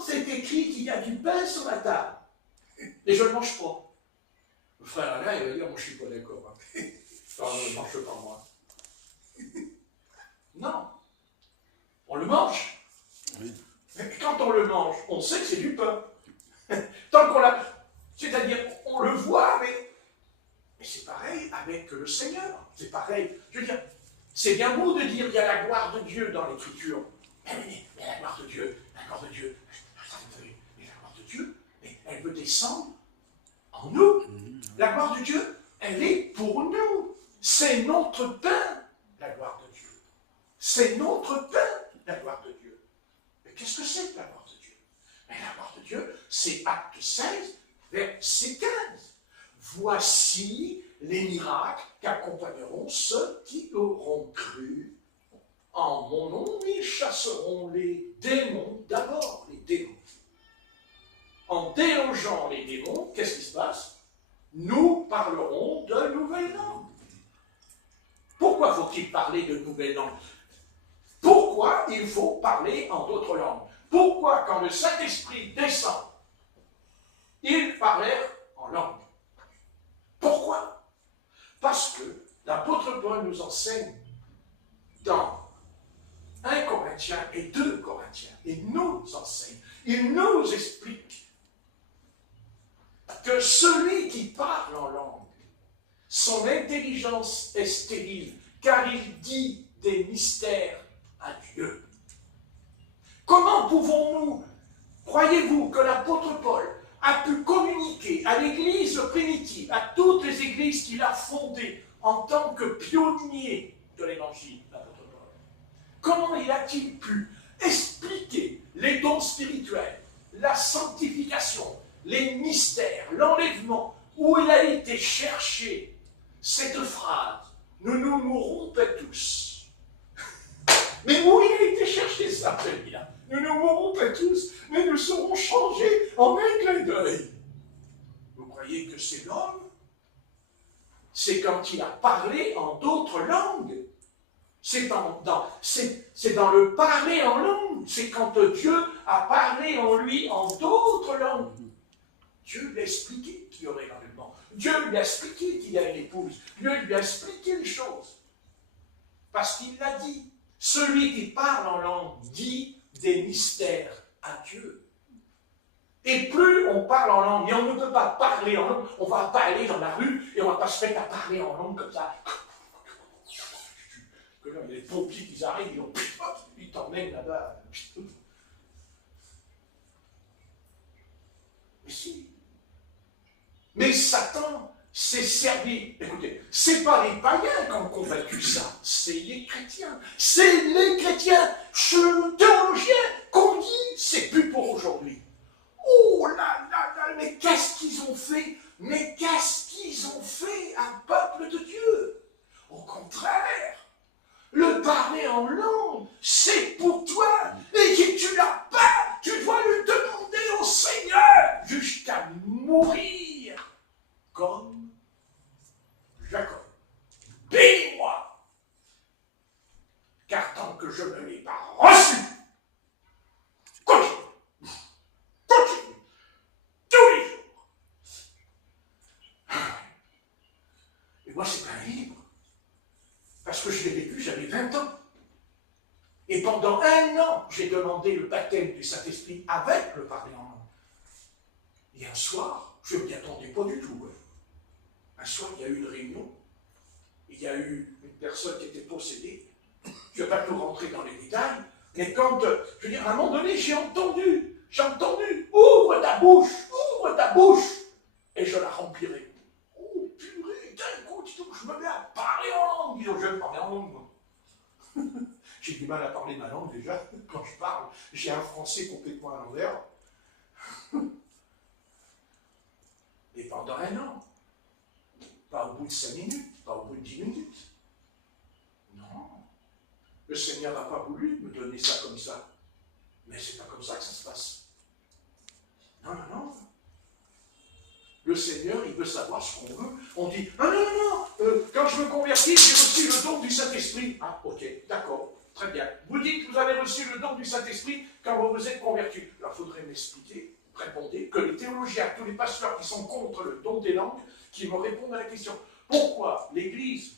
c'est écrit qu'il y a du pain sur la table. » Et je ne le mange pas. Le frère Alain, il va dire, moi je ne suis pas d'accord. Ça ne marche pas, moi. Non. On le mange. Oui. Mais quand on le mange, on sait que c'est du pain. Tant qu'on l'a... C'est-à-dire, on le voit, mais c'est pareil avec le Seigneur. C'est pareil. Je veux dire, c'est bien beau de dire, il y a la gloire de Dieu dans l'Écriture. Mais la gloire de Dieu, la gloire de Dieu, mais la gloire de Dieu, elle veut descendre en nous. La gloire de Dieu, elle est pour nous. C'est notre pain, la gloire de Dieu. C'est notre pain, la gloire de Dieu. Mais qu'est-ce que c'est que la gloire de Dieu? Mais la gloire de Dieu, c'est Acte 16, verset 15. Voici les miracles qu'accompagneront ceux qui auront cru. En mon nom, ils chasseront les démons, d'abord les démons. En délogeant les démons, qu'est-ce qui se passe? Nous parlerons de nouvelles langues. Pourquoi faut-il parler de nouvelles langues? Pourquoi il faut parler en d'autres langues? Pourquoi, quand le Saint-Esprit descend, ils parlèrent en langue? Pourquoi? Parce que l'apôtre Paul nous enseigne dans 1 Corinthiens et 2 Corinthiens, il nous enseigne, il nous explique que celui qui parle en langue, son intelligence est stérile, car il dit des mystères à Dieu. Comment pouvons-nous, croyez-vous que l'apôtre Paul a pu communiquer à l'Église primitive, à toutes les églises qu'il a fondées en tant que pionnier de l'Évangile, l'apôtre Paul? Comment a-t-il pu expliquer les dons spirituels, la sanctification, les mystères, l'enlèvement, où il a été chercher cette phrase, nous nous mourrons peut tous. Mais où il a été chercher ça, celui-là? Nous nous mourrons peut tous, mais nous serons changés en un clin d'œil. Vous croyez que c'est l'homme? C'est quand il a parlé en d'autres langues. C'est dans le parler en langue. C'est quand Dieu a parlé en lui en d'autres langues. Dieu lui a expliqué qu'il y aurait l'enlèvement. Dieu lui a expliqué qu'il y a une épouse. Dieu lui a expliqué les choses. Parce qu'il l'a dit. Celui qui parle en langue dit des mystères à Dieu. Et plus on parle en langue, et on ne peut pas parler en langue, on va pas aller dans la rue et on ne va pas se mettre à parler en langue comme ça. Que là, il y a les pompiers qui arrivent, ils t'emmènent là-bas. Mais si. Mais Satan s'est servi. Écoutez, c'est pas les païens qui ont combattu ça, c'est les chrétiens. C'est les chrétiens, théologiens, qu'on dit, c'est plus pour aujourd'hui. Oh là là là, mais qu'est-ce qu'ils ont fait? Mais qu'est-ce qu'ils ont fait à un peuple de Dieu? Au contraire, le parler en langue, c'est pour toi. Et si tu l'as pas, tu dois le demander au Seigneur jusqu'à mourir comme Jacob. Bénis-moi, car tant que je ne l'ai pas reçu, continue, tous les jours. Et moi, c'est pas un livre. Parce que je l'ai vécu, j'avais 20 ans. Et pendant 1 an, j'ai demandé le baptême du Saint-Esprit avec le parler en langue. Et un soir, je ne m'y attendais pas du tout. Un soir, il y a eu une réunion. Il y a eu une personne qui était possédée. Je ne vais pas tout rentrer dans les détails. Mais quand, je veux dire, à un moment donné, j'ai entendu J'ai entendu, ouvre ta bouche, et je la remplirai. Oh purée, d'un coup, je me mets à parler en langue. Dis donc, je vais parler en langue, moi. J'ai du mal à parler ma langue déjà, quand je parle. J'ai un français complètement à l'envers. Et pendant un an. Pas au bout de 5 minutes, pas au bout de 10 minutes. Non. Le Seigneur n'a pas voulu me donner ça comme ça. Mais c'est pas comme ça que ça se passe. Non, non, non. Le Seigneur, il veut savoir ce qu'on veut. On dit, ah non, non, non, quand je me convertis, j'ai reçu le don du Saint-Esprit. Ah, ok, d'accord, très bien. Vous dites que vous avez reçu le don du Saint-Esprit quand vous vous êtes converti. Alors, il faudrait m'expliquer, répondez, que les théologiens, tous les pasteurs qui sont contre le don des langues, qui me répondent à la question. Pourquoi l'Église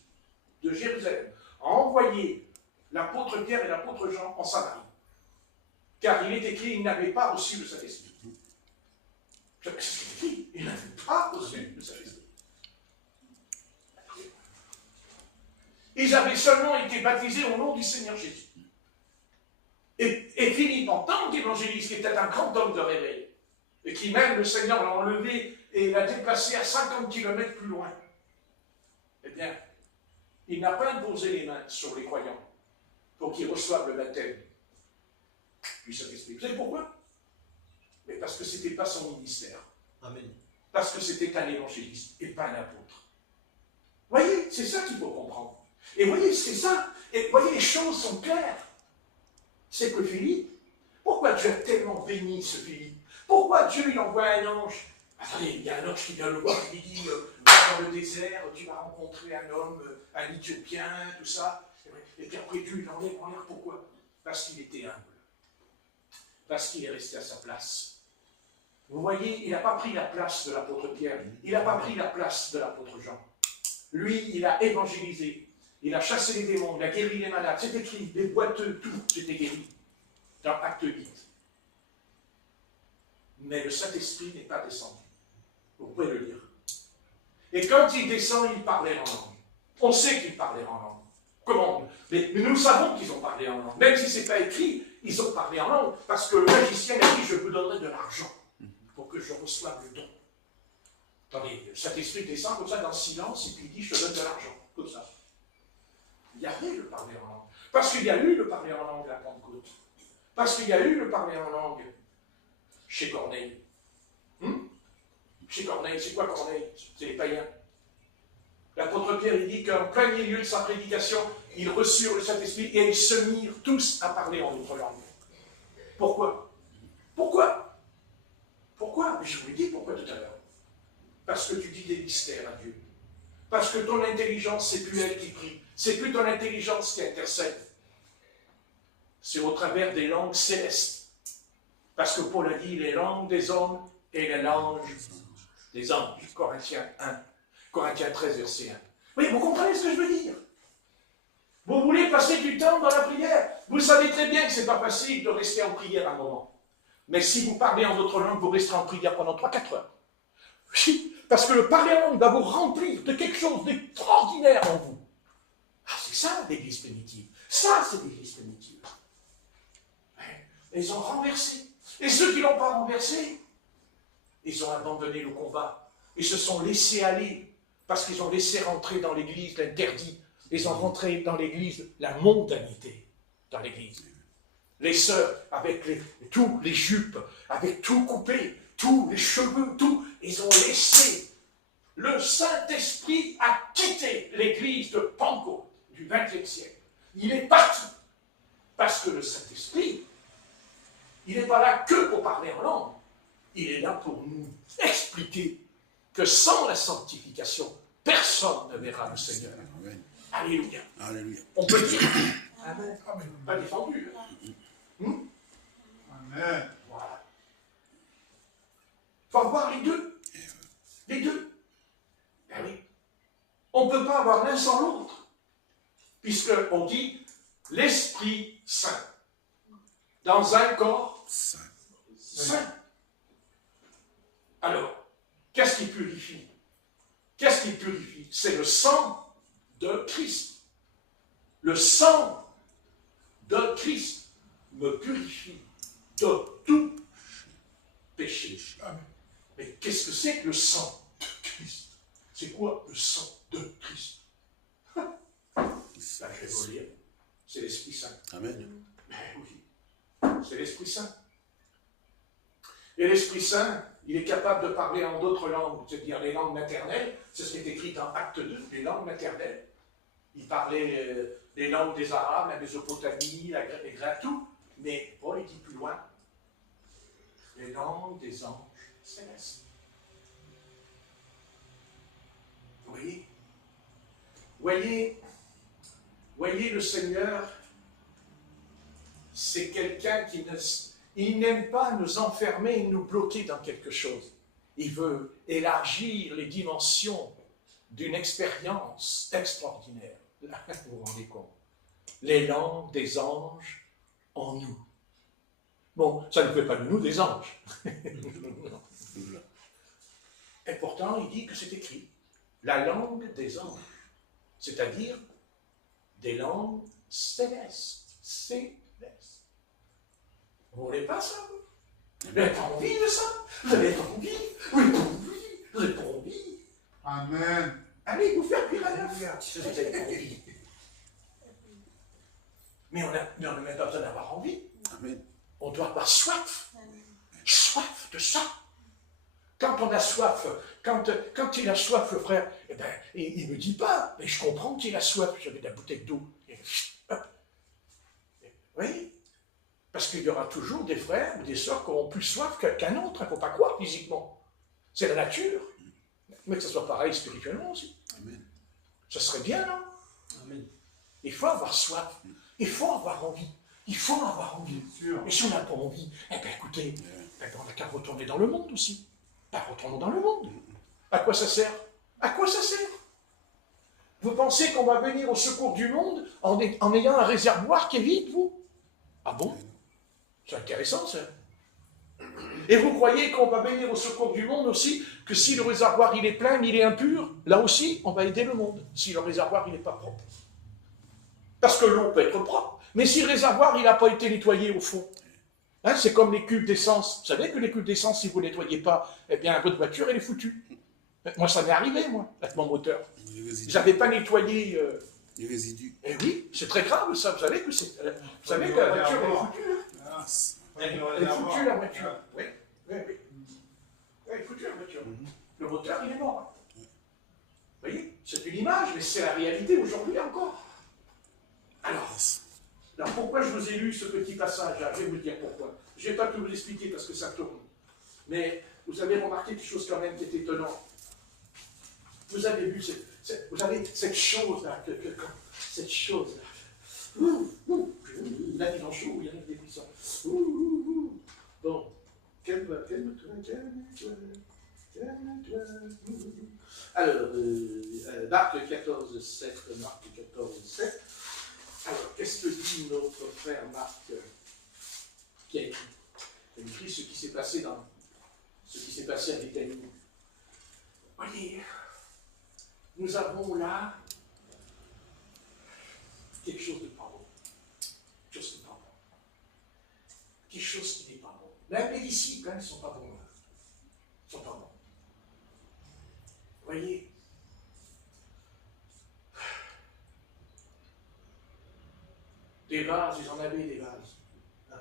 de Jérusalem a envoyé l'apôtre Pierre et l'apôtre Jean en Samarie? Car il est écrit, ils n'avaient pas reçu le Saint-Esprit. C'est ce qu'il est écrit, ils n'avaient pas reçu le Saint-Esprit. Ils avaient seulement été baptisés au nom du Seigneur Jésus. Et Philippe, en tant qu'évangéliste, qui était un grand homme de réveil, et qui même le Seigneur l'a enlevé et l'a déplacé à 50 km plus loin, eh bien, il n'a pas imposé les mains sur les croyants pour qu'ils reçoivent le baptême du Saint-Esprit. Vous savez pourquoi? Mais parce que ce n'était pas son ministère. Amen. Parce que c'était un évangéliste et pas un apôtre. Vous voyez, c'est ça qu'il faut comprendre. Et vous voyez, c'est ça. Et vous voyez, les choses sont claires. C'est que Philippe, pourquoi Dieu a tellement béni ce Philippe? Pourquoi Dieu il envoie un ange? Attendez, il y a un ange qui vient le voir, qui lui dit, va dans le désert, tu vas rencontrer un homme, un Éthiopien, tout ça. Et puis après, Dieu il enlève en l'air. Pourquoi? Parce qu'il était humble. Parce qu'il est resté à sa place. Vous voyez, il n'a pas pris la place de l'apôtre Pierre. Il n'a pas pris la place de l'apôtre Jean. Lui, il a évangélisé. Il a chassé les démons. Il a guéri les malades. C'est écrit, les boiteux, tout, c'était guéri. Dans Acte 8. Mais le Saint-Esprit n'est pas descendu. Vous pouvez le lire. Et quand il descend, il parlait en langue. On sait qu'il parlait en langue. Comment? Mais nous savons qu'ils ont parlé en langue. Même si ce n'est pas écrit, ils ont parlé en langue. Parce que le magicien a dit, je vous donnerai de l'argent pour que je reçoive le don. Attendez, le Saint-Esprit descend comme ça dans le silence et puis il dit, je te donne de l'argent. Comme ça. Il y avait le parler en langue. Parce qu'il y a eu le parler en langue à la Pentecôte. Parce qu'il y a eu le parler en langue chez Corneille. Chez Corneille, c'est quoi Corneille? C'est les païens. L'apôtre Pierre, il dit qu'en plein milieu de sa prédication, ils reçurent le Saint-Esprit et ils se mirent tous à parler en autre langue. Pourquoi? Pourquoi? Pourquoi? Je vous l'ai dit pourquoi tout à l'heure. Parce que tu dis des mystères à Dieu. Parce que ton intelligence, c'est plus elle qui prie. C'est plus ton intelligence qui intercède. C'est au travers des langues célestes. Parce que Paul a dit les langues des hommes et les langues des anges. Corinthiens 1. Corinthiens 13, verset 1. Oui, vous comprenez ce que je veux dire? Vous voulez passer du temps dans la prière. Vous savez très bien que ce n'est pas facile de rester en prière un moment. Mais si vous parlez en d'autres langues, vous resterez en prière pendant 3-4 heures. Oui, parce que le parler en langue va vous remplir de quelque chose d'extraordinaire en vous. Ah, c'est ça l'église primitive. Ça, c'est l'église primitive. Ils ont renversé. Et ceux qui ne l'ont pas renversé, ils ont abandonné le combat. Ils se sont laissés aller parce qu'ils ont laissé rentrer dans l'église l'interdit. Ils ont rentré dans l'église la mondanité dans l'église. Les sœurs avec tous les jupes, avec tout coupé, tous les cheveux, tout. Ils ont laissé. Le Saint-Esprit a quitté l'église de Pentecôte du XXe siècle. Il est parti. Parce que le Saint-Esprit, il n'est pas là que pour parler en langue. Il est là pour nous expliquer que sans la sanctification, personne ne verra le Seigneur. Amen. Alléluia. Alléluia. On peut dire Amen. Pas défendu. Amen. Voilà. Il faut avoir les deux. Les deux. Ben oui. On ne peut pas avoir l'un sans l'autre. Puisqu'on dit l'Esprit Saint. Dans un corps saint. Alors, qu'est-ce qui purifie? Qu'est-ce qui purifie? C'est le sang de Christ. Le sang de Christ me purifie de tout péchés. Mais qu'est-ce que c'est que le sang de Christ? C'est quoi le sang de Christ? Je vais vous le lire. C'est l'Esprit Saint. Amen. Mais oui, c'est l'Esprit Saint. Et l'Esprit Saint, il est capable de parler en d'autres langues, c'est-à-dire les langues maternelles. C'est ce qui est écrit dans Acte 2, les langues maternelles. Il parlait les langues des Arabes, la Mésopotamie, les Grecs, tout. Mais Paul, il dit plus loin, les langues des anges célestes. Vous voyez? Voyez, le Seigneur, c'est quelqu'un qui il n'aime pas nous enfermer et nous bloquer dans quelque chose. Il veut élargir les dimensions d'une expérience extraordinaire. Vous vous rendez compte? Les langues des anges en nous. Bon, ça ne fait pas de nous des anges. Et pourtant, il dit que c'est écrit. La langue des anges. C'est-à-dire des langues célestes. Célestes. Vous ne voulez pas ça, vous? Vous n'avez pas envie de ça? Vous n'avez pas envie? Vous n'avez pas envie? Vous n'avez pas envie? Amen. Allez vous faire cuire à l'œuf. Vous n'avez pas envie. Mais on n'a même pas besoin d'avoir envie. Amen. On doit avoir soif. Soif de ça. Quand on a soif, quand il a soif, le frère, eh ben, il ne me dit pas, mais je comprends qu'il a soif. J'avais de la bouteille d'eau. Oui. Parce qu'il y aura toujours des frères ou des sœurs qui auront plus soif qu'un autre. Il ne faut pas croire physiquement. C'est la nature. Mais que ce soit pareil spirituellement aussi. Amen. Ce serait bien, non? Amen. Il faut avoir soif. Il faut avoir envie. Il faut avoir envie. Et si on n'a pas envie, eh bien écoutez, on n'a qu'à retourner dans le monde aussi. Ben, retournons dans le monde. À quoi ça sert? À quoi ça sert? Vous pensez qu'on va venir au secours du monde en ayant un réservoir qui est vide, vous? Ah bon? C'est intéressant, ça. Et vous croyez qu'on va venir au secours du monde aussi, que si le réservoir il est plein, mais il est impur, là aussi, on va aider le monde, si le réservoir il n'est pas propre. Parce que l'eau peut être propre, mais si le réservoir il n'a pas été nettoyé au fond, hein, c'est comme les cuves d'essence. Vous savez que les cuves d'essence, si vous ne les nettoyez pas, eh bien, votre voiture, elle est foutue. Moi, ça m'est arrivé, moi, avec mon moteur. Je n'avais pas nettoyé... Les résidus. Eh oui, c'est très grave, ça. Vous savez que c'est... Vous savez que la voiture, elle est foutue, hein. Elle est foutue, la voiture. Oui. Elle est foutue, la voiture. Le moteur, il est mort. Vous voyez, c'est une image, mais c'est la réalité aujourd'hui encore. Alors, pourquoi je vous ai lu ce petit passage là? Je vais vous dire pourquoi. Je ne vais pas tout vous expliquer parce que ça tourne. Mais vous avez remarqué quelque chose quand même qui est étonnant. Vous avez vu vous avez cette chose-là, cette chose-là. Là, il en chaud, il y a des frissons. Bon, calme-toi. Alors, Marc 14, 7. Alors, qu'est-ce que dit notre frère Marc qui a écrit ce qui s'est passé à Béthanie? Voyez, nous avons là quelque chose de pas bon. Quelque chose de pas bon. Quelque chose qui n'est pas bon. Même les disciples, ils ne sont pas bons. Ils ne sont pas bons. Voyez, des vases, ils en avaient des vases. Hein.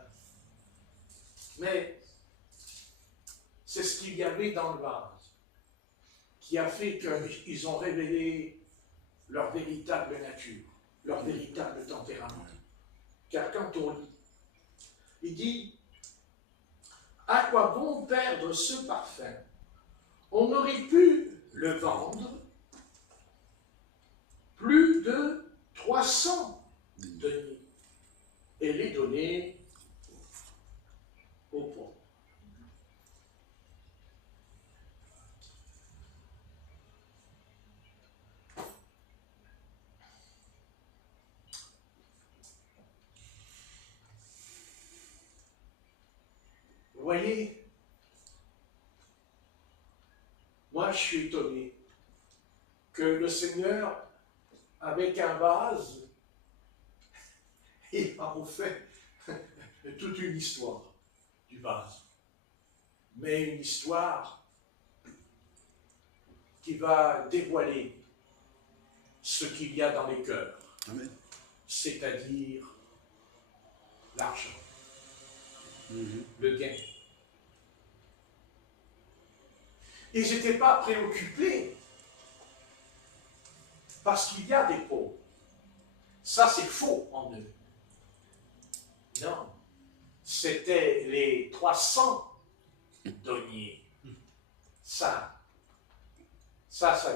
Mais c'est ce qu'il y avait dans le vase qui a fait qu'ils ont révélé leur véritable nature, leur véritable tempérament. Car quand on lit, il dit « À quoi bon perdre ce parfum? On aurait pu le vendre plus de 300 deniers et les donner aux pauvres. » Vous voyez, moi je suis étonné que le Seigneur, avec un vase, il a refait toute une histoire du vase. mais une histoire qui va dévoiler ce qu'il y a dans les cœurs, Amen. c'est-à-dire l'argent, Mhm. le gain. Ils n'étaient pas préoccupés parce qu'il y a des pauvres. Ça, c'est faux en eux. Non, c'était les 300 deniers. Ça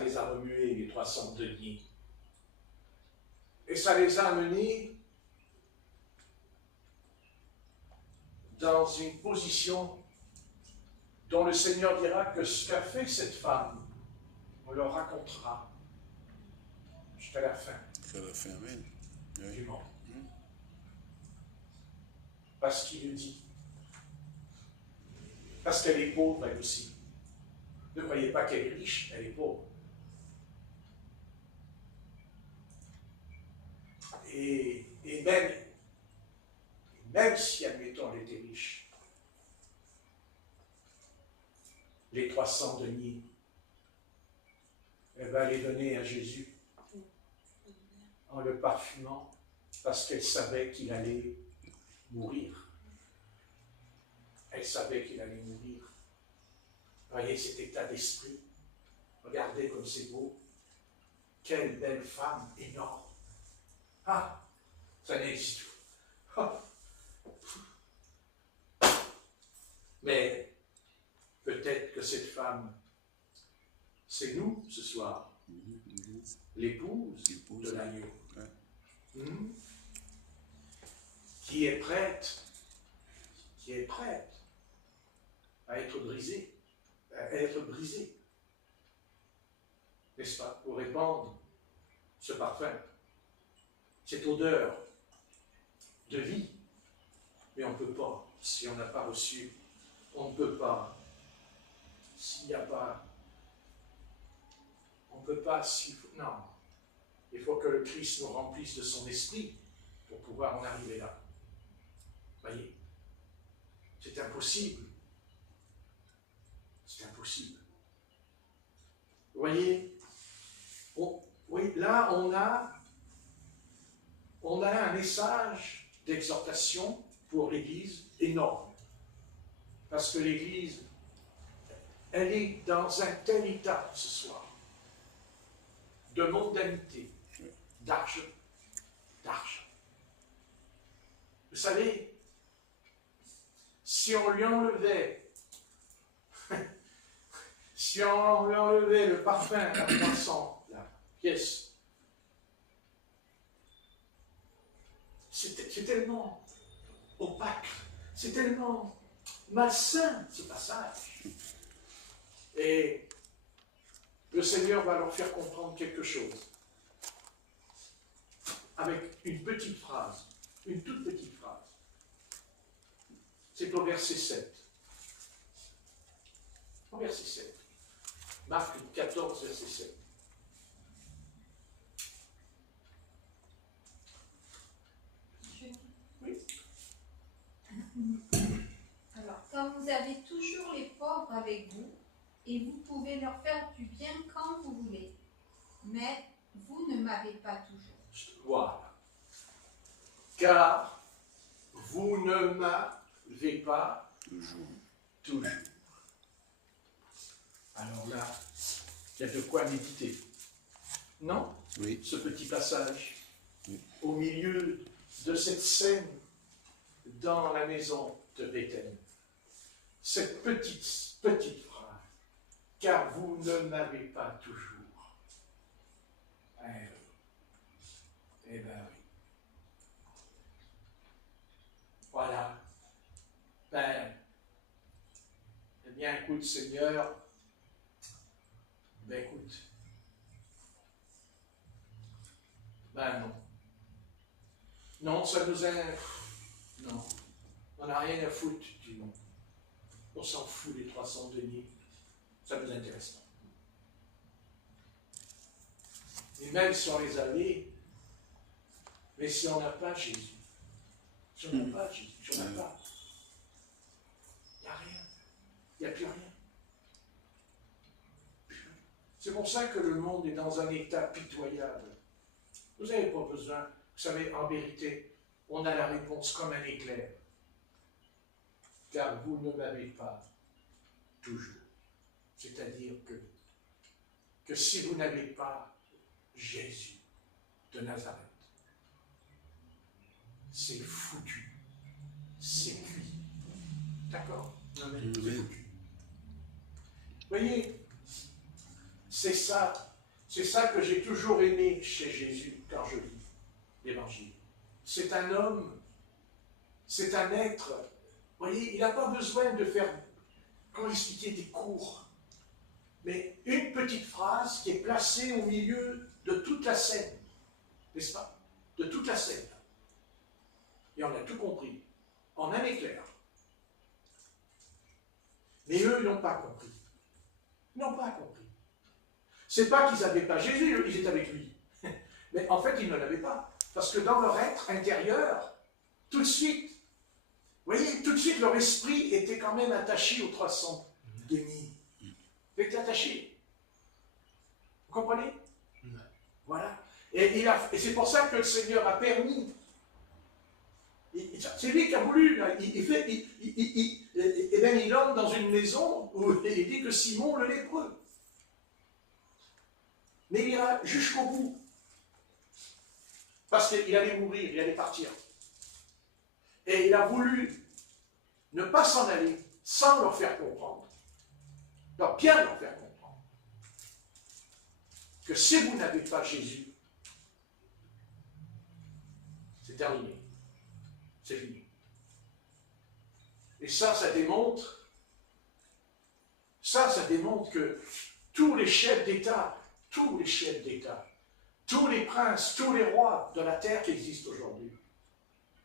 les a remués, les 300 deniers. Et ça les a amenés dans une position dont le Seigneur dira que ce qu'a fait cette femme, on leur racontera jusqu'à la fin Jusqu'à la fin, amen. du Oui. monde. Parce qu'il le dit. Parce qu'elle est pauvre, elle aussi. Ne croyez pas qu'elle est riche, elle est pauvre. Et même si, admettons, elle était riche, les 300 deniers, elle va les donner à Jésus en le parfumant parce qu'elle savait qu'il allait mourir. Elle savait qu'il allait mourir. Voyez cet état d'esprit. Regardez comme c'est beau. Quelle belle femme énorme. Ah, ça n'existe pas. Mais peut-être que cette femme, c'est nous ce soir, l'épouse de l'agneau, qui est prête à être brisée, n'est-ce pas, pour répandre ce parfum, cette odeur de vie. Mais on ne peut pas, si on n'a pas reçu, on ne peut pas, s'il n'y a pas, on ne peut pas, non, il faut que le Christ nous remplisse de son esprit pour pouvoir en arriver là. Voyez, c'est impossible. C'est impossible. Vous voyez, oui, là on a un message d'exhortation pour l'Église énorme. Parce que l'Église, elle est dans un tel état ce soir, de mondanité, d'argent. Vous savez, si on lui enlevait le parfum à 300, la pièce, c'est tellement opaque, c'est tellement malsain ce passage. Et le Seigneur va leur faire comprendre quelque chose avec une petite phrase, une toute petite phrase. C'est au verset 7. Au verset 7. Marc 14, verset 7. Oui. Alors, quand vous avez toujours les pauvres avec vous, et vous pouvez leur faire du bien quand vous voulez, mais vous ne m'avez pas toujours. Voilà. Car vous ne m'avez pas toujours. Alors là, il y a de quoi méditer. Non? Oui. Ce petit passage, Oui. au milieu de cette scène dans la maison de Bethel. Cette petite phrase. Car vous ne m'avez pas toujours. Eh bien oui. Voilà. Ben, eh bien écoute Seigneur, ben écoute. Ben non. Non, ça nous a... Non. On n'a rien à foutre du monde. On s'en fout des 300 deniers. Ça ne nous intéresse pas. Et même si on les avait, mais si on n'a pas Jésus, si on n'a pas Jésus, si on n'a pas, il n'y a rien. Il n'y a plus rien. C'est pour ça que le monde est dans un état pitoyable. Vous n'avez pas besoin, vous savez, en vérité, on a la réponse comme un éclair. Car vous ne m'avez pas toujours. C'est-à-dire que si vous n'avez pas Jésus de Nazareth, c'est foutu. C'est cuit. D'accord? Amen. C'est foutu. Vous voyez, c'est ça que j'ai toujours aimé chez Jésus quand je lis l'Évangile. C'est un homme, c'est un être. Vous voyez, il n'a pas besoin de faire, comment expliquer, des cours. Mais une petite phrase qui est placée au milieu de toute la scène. N'est-ce pas? De toute la scène. Et on a tout compris. En un éclair. Mais eux, ils n'ont pas compris. Ils n'ont pas compris. C'est pas qu'ils n'avaient pas Jésus, ils étaient avec lui. Mais en fait, ils ne l'avaient pas. Parce que dans leur être intérieur, tout de suite, vous voyez, tout de suite, leur esprit était quand même attaché aux 300 demi. Il était attaché. Vous comprenez? Voilà. Et c'est pour ça que le Seigneur a permis. C'est lui qui a voulu. Là, et bien il entre dans une maison où il dit que Simon le lépreux. Mais il ira jusqu'au bout. Parce qu'il allait mourir, il allait partir. Et il a voulu ne pas s'en aller sans leur faire comprendre. Donc bien leur faire comprendre que si vous n'avez pas Jésus, c'est terminé. C'est fini. Et ça démontre que tous les chefs d'État, tous les princes, tous les rois de la terre qui existent aujourd'hui, de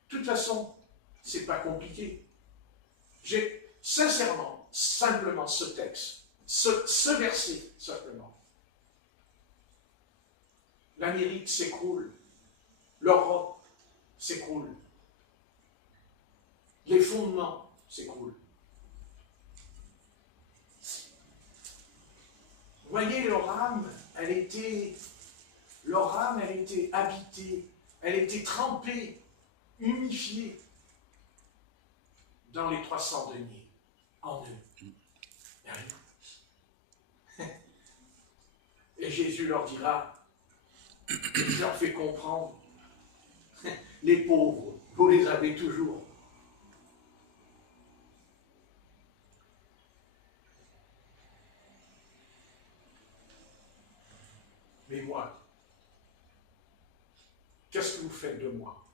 toute façon, c'est pas compliqué. J'ai sincèrement, simplement ce texte, ce verset, simplement. L'Amérique s'écroule, l'Europe s'écroule, les fondements s'écroulent. Vous voyez, leur âme, elle était habitée, elle était trempée, unifiée dans les 300 deniers, en eux. Et Jésus leur dira, je leur fais comprendre, les pauvres, vous les avez toujours. Mais moi, qu'est-ce que vous faites de moi?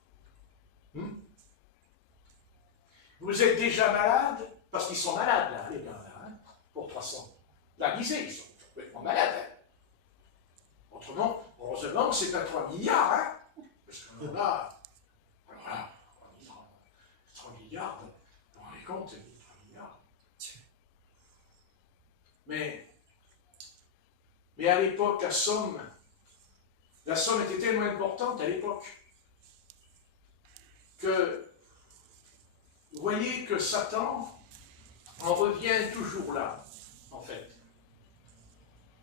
Vous êtes déjà malade, parce qu'ils sont malades, là, les gars, là, hein, pour 300. La misère, ils sont complètement malades. Hein. Autrement, heureusement, c'est pas 3 milliards, hein, parce que là, 3 milliards, vous vous rendez compte, 3 milliards. Mais à l'époque, la somme était tellement importante à l'époque que vous voyez que Satan en revient toujours là, en fait.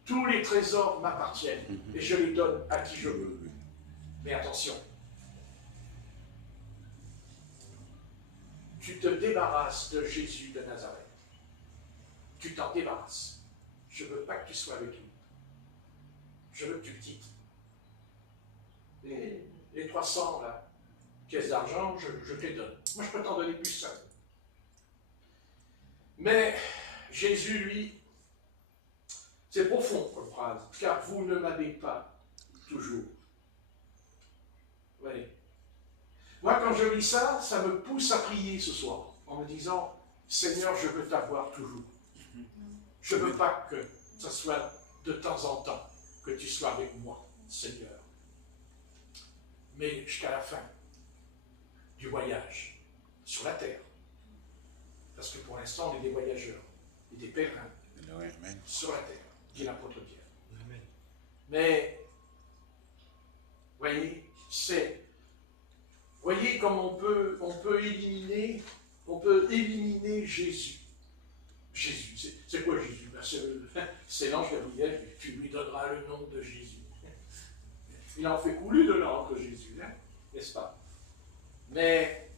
Tous les trésors m'appartiennent et je les donne à qui je veux. Mais attention, tu te débarrasses de Jésus de Nazareth. Tu t'en débarrasses. Je ne veux pas que tu sois avec lui. Je veux que tu le quittes. Les 300 là, pièces d'argent, je te les donne. Moi, je peux t'en donner plus ça. Mais Jésus, lui, c'est profond comme phrase, car vous ne m'avez pas toujours. Oui. Moi, quand je lis ça, ça me pousse à prier ce soir, en me disant, Seigneur, je veux t'avoir toujours. Je ne veux pas que ce soit de temps en temps que tu sois avec moi, Seigneur. Mais jusqu'à la fin du voyage sur la terre. Parce que pour l'instant, on est des voyageurs et des pèlerins sur la terre, dit l'apôtre Pierre. Amen. Mais, voyez comme on peut éliminer Jésus. Jésus, c'est l'ange Gabriel, tu lui donneras le nom de Jésus. Il en fait couler de l'encre, Jésus, hein, n'est-ce pas? Mais,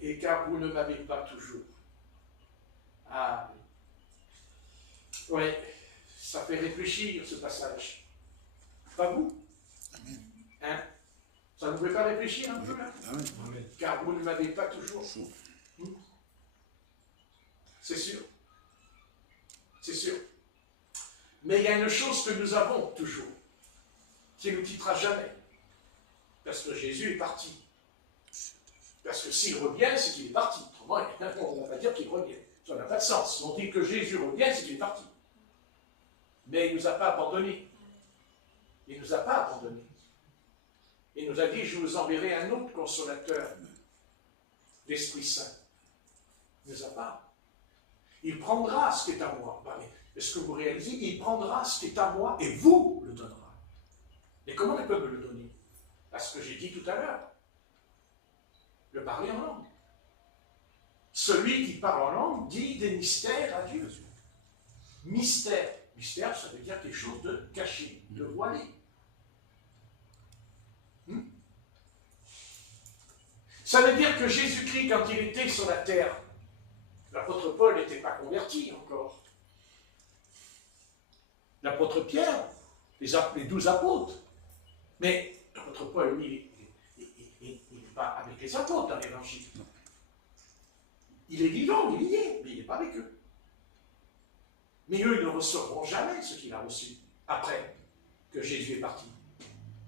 et car vous ne m'avez pas toujours. Ah, oui, ça fait réfléchir ce passage. Pas vous? Hein? Ça ne vous fait pas réfléchir un peu là? Amen. Car vous ne m'avez pas toujours. C'est sûr. C'est sûr. Mais il y a une chose que nous avons toujours, qui ne nous quittera jamais. Parce que Jésus est parti. Parce que s'il revient, c'est qu'il est parti. Autrement, on ne va pas dire qu'il revient. Ça n'a pas de sens. Si on dit que Jésus revient, c'est qu'il est parti. Mais il ne nous a pas abandonnés. Il ne nous a pas abandonnés. Il nous a dit, je vous enverrai un autre consolateur, l'Esprit Saint. Il ne nous a pas. Il prendra ce qui est à moi. Ben, est-ce que vous réalisez? Il prendra ce qui est à moi et vous le donnera. Et comment il peut me le donner? Parce que j'ai dit tout à l'heure, le parler en langue. Celui qui parle en langue dit des mystères à Dieu. Mystère. Mystère, ça veut dire quelque chose de caché, de voilé. Ça veut dire que Jésus-Christ, quand il était sur la terre, l'apôtre Paul n'était pas converti encore. L'apôtre Pierre, les 12 apôtres. Mais l'apôtre Paul, lui, il n'est pas avec les apôtres dans l'évangile. Il est vivant, il y est, mais il n'est pas avec eux. Mais eux, ils ne recevront jamais ce qu'il a reçu après que Jésus est parti.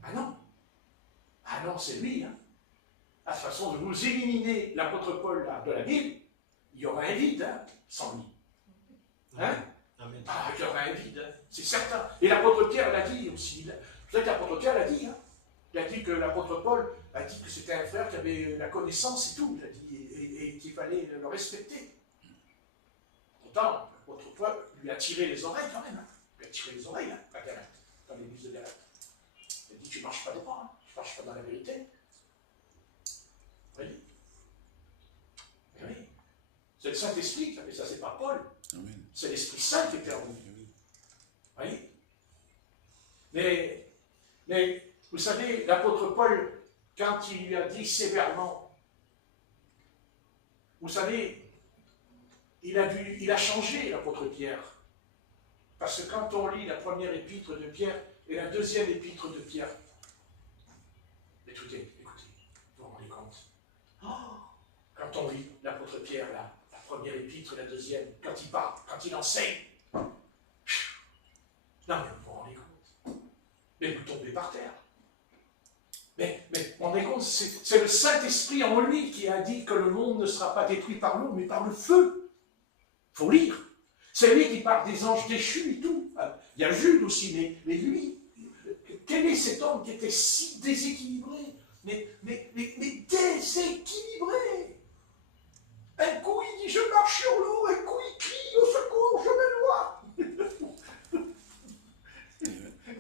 Ah non. Ah non, c'est lui. Hein. À toute façon, de vous éliminer l'apôtre Paul là, de la Bible, il y aura un vide hein, sans lui. Hein? Amen. Ah, il y aura un vide, hein, c'est certain. Et l'apôtre Pierre l'a dit aussi. Vous savez que l'apôtre Pierre l'a dit. Hein. Il a dit que l'apôtre Paul a dit que c'était un frère qui avait la connaissance et tout. Il a dit et qu'il fallait le respecter. Pourtant, l'apôtre Paul lui a tiré les oreilles quand même. Hein. Il a tiré les oreilles, hein, à Galate, dans l'église de Galate. Il a dit, tu ne marches pas droit, hein, tu ne marches pas dans la vérité. Oui. Mais oui. C'est le Saint-Esprit qui a fait ça, c'est pas Paul. Amen. C'est l'Esprit Saint qui était en vous. Oui. Mais, vous savez, l'apôtre Paul, quand il lui a dit sévèrement, vous savez, il a changé l'apôtre Pierre. Parce que quand on lit la première épître de Pierre et la deuxième épître de Pierre, écoutez, vous vous rendez compte. Quand on lit l'apôtre Pierre, la première épître et la deuxième, quand il parle, quand il enseigne, non mais vous vous rendez compte. Mais vous tombez par terre. Mais vous vous rendez compte, c'est le Saint-Esprit en lui qui a dit que le monde ne sera pas détruit par l'eau, mais par le feu. Il faut lire. C'est lui qui parle des anges déchus et tout. Il y a Jude aussi, mais lui, quel est cet homme qui était si déséquilibré? Mais déséquilibré. Un coup il dit je marche sur l'eau, un coup il crie au secours, je me noie.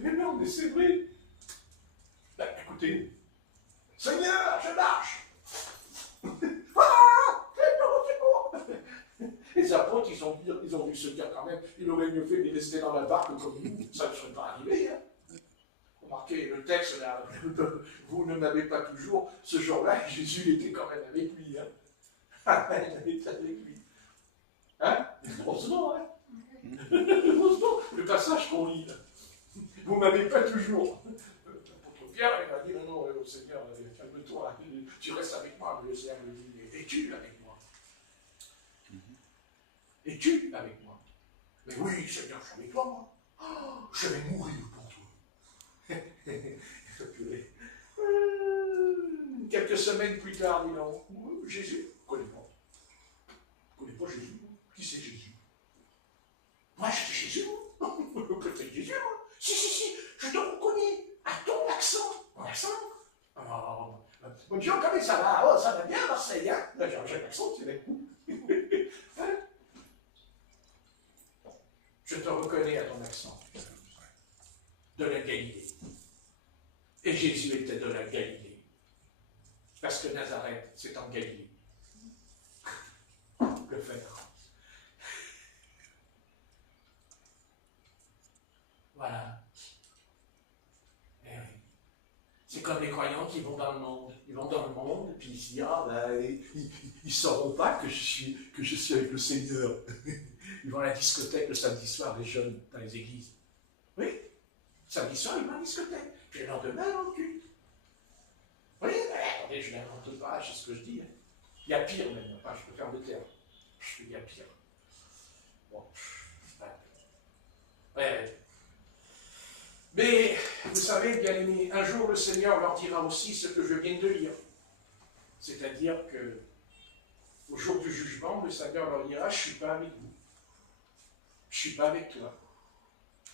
Mais non, mais c'est vrai. Ben, écoutez, Seigneur, je marche. Ah, les apôtres, ils ont dû se dire quand même, il aurait mieux fait de rester dans la barque comme nous, ça ne serait pas arrivé. Hein. Remarquez le texte là, vous ne m'avez pas toujours, ce jour-là, Jésus était quand même avec lui. Hein. Il était avec lui. Hein? Heureusement, hein? Heureusement, le passage qu'on lit là. Vous ne m'avez pas toujours. L'apôtre Pierre, il a dit non, Seigneur, calme-toi, tu restes avec moi. Le Seigneur lui dit, es-tu avec moi? Es-tu avec moi? Mais oui, Seigneur, je suis avec toi, moi. Oh, je vais mourir pour toi. Quelques semaines plus tard, il en Jésus, je ne connais pas. Je ne connais pas Jésus. Qui c'est Jésus? Moi, je suis Jésus, moi. Peut-être Jésus, moi. Si, je te reconnais. À ton accent. Mon accent? Bon Dieu, comment ça va? Oh, ça va bien, Marseille, hein? J'ai l'accent, c'est avec vous. Hein? Je te reconnais à ton accent. De la Galilée. Et Jésus était de la Galilée. Parce que Nazareth, c'est en Galilée. Le faire. donc ils vont dans le monde. Ils vont dans le monde, et puis ils se disent, ah, ben, ils ne sauront pas que je suis avec le Seigneur. Ils vont à la discothèque le samedi soir, les jeunes, dans les églises. Oui, samedi soir, ils vont à la discothèque. Puis le lendemain, dans le culte. Oui, attendez, je n'invente pas, c'est ce que je dis. Hein. Il y a pire même, enfin, je peux faire le terme. Il y a pire. Bon, ouais. Mais, vous savez, bien aimés, un jour le Seigneur leur dira aussi ce que je viens de lire. C'est-à-dire que, au jour du jugement, le Seigneur leur dira, je ne suis pas avec vous. Je ne suis pas avec toi.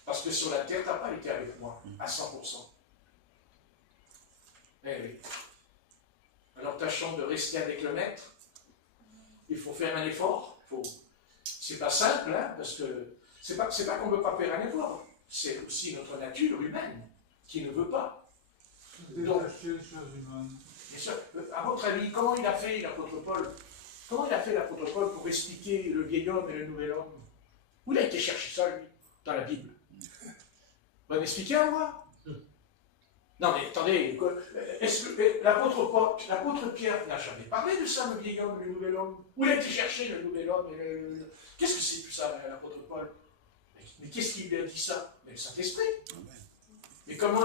Parce que sur la terre, tu n'as pas été avec moi, à 100%. Eh oui. Alors tâchons de rester avec le Maître. Il faut faire un effort. C'est pas simple, hein, parce que c'est pas qu'on ne veut pas faire un effort. C'est aussi notre nature humaine qui ne veut pas. Donc, bien sûr, à votre avis, comment il a fait l'apôtre Paul? Comment il a fait l'apôtre Paul pour expliquer le vieil homme et le nouvel homme? Où il a été chercher ça, lui, dans la Bible? Vous m'expliquer à moi? Non, mais attendez, est-ce que l'apôtre Pierre n'a jamais parlé de ça, le vieil homme et le nouvel homme? Où il a été chercher le nouvel homme et le... Qu'est-ce que c'est tout ça, l'apôtre Paul? Mais qu'est-ce qui lui a dit ça? Mais le Saint-Esprit. Mais comment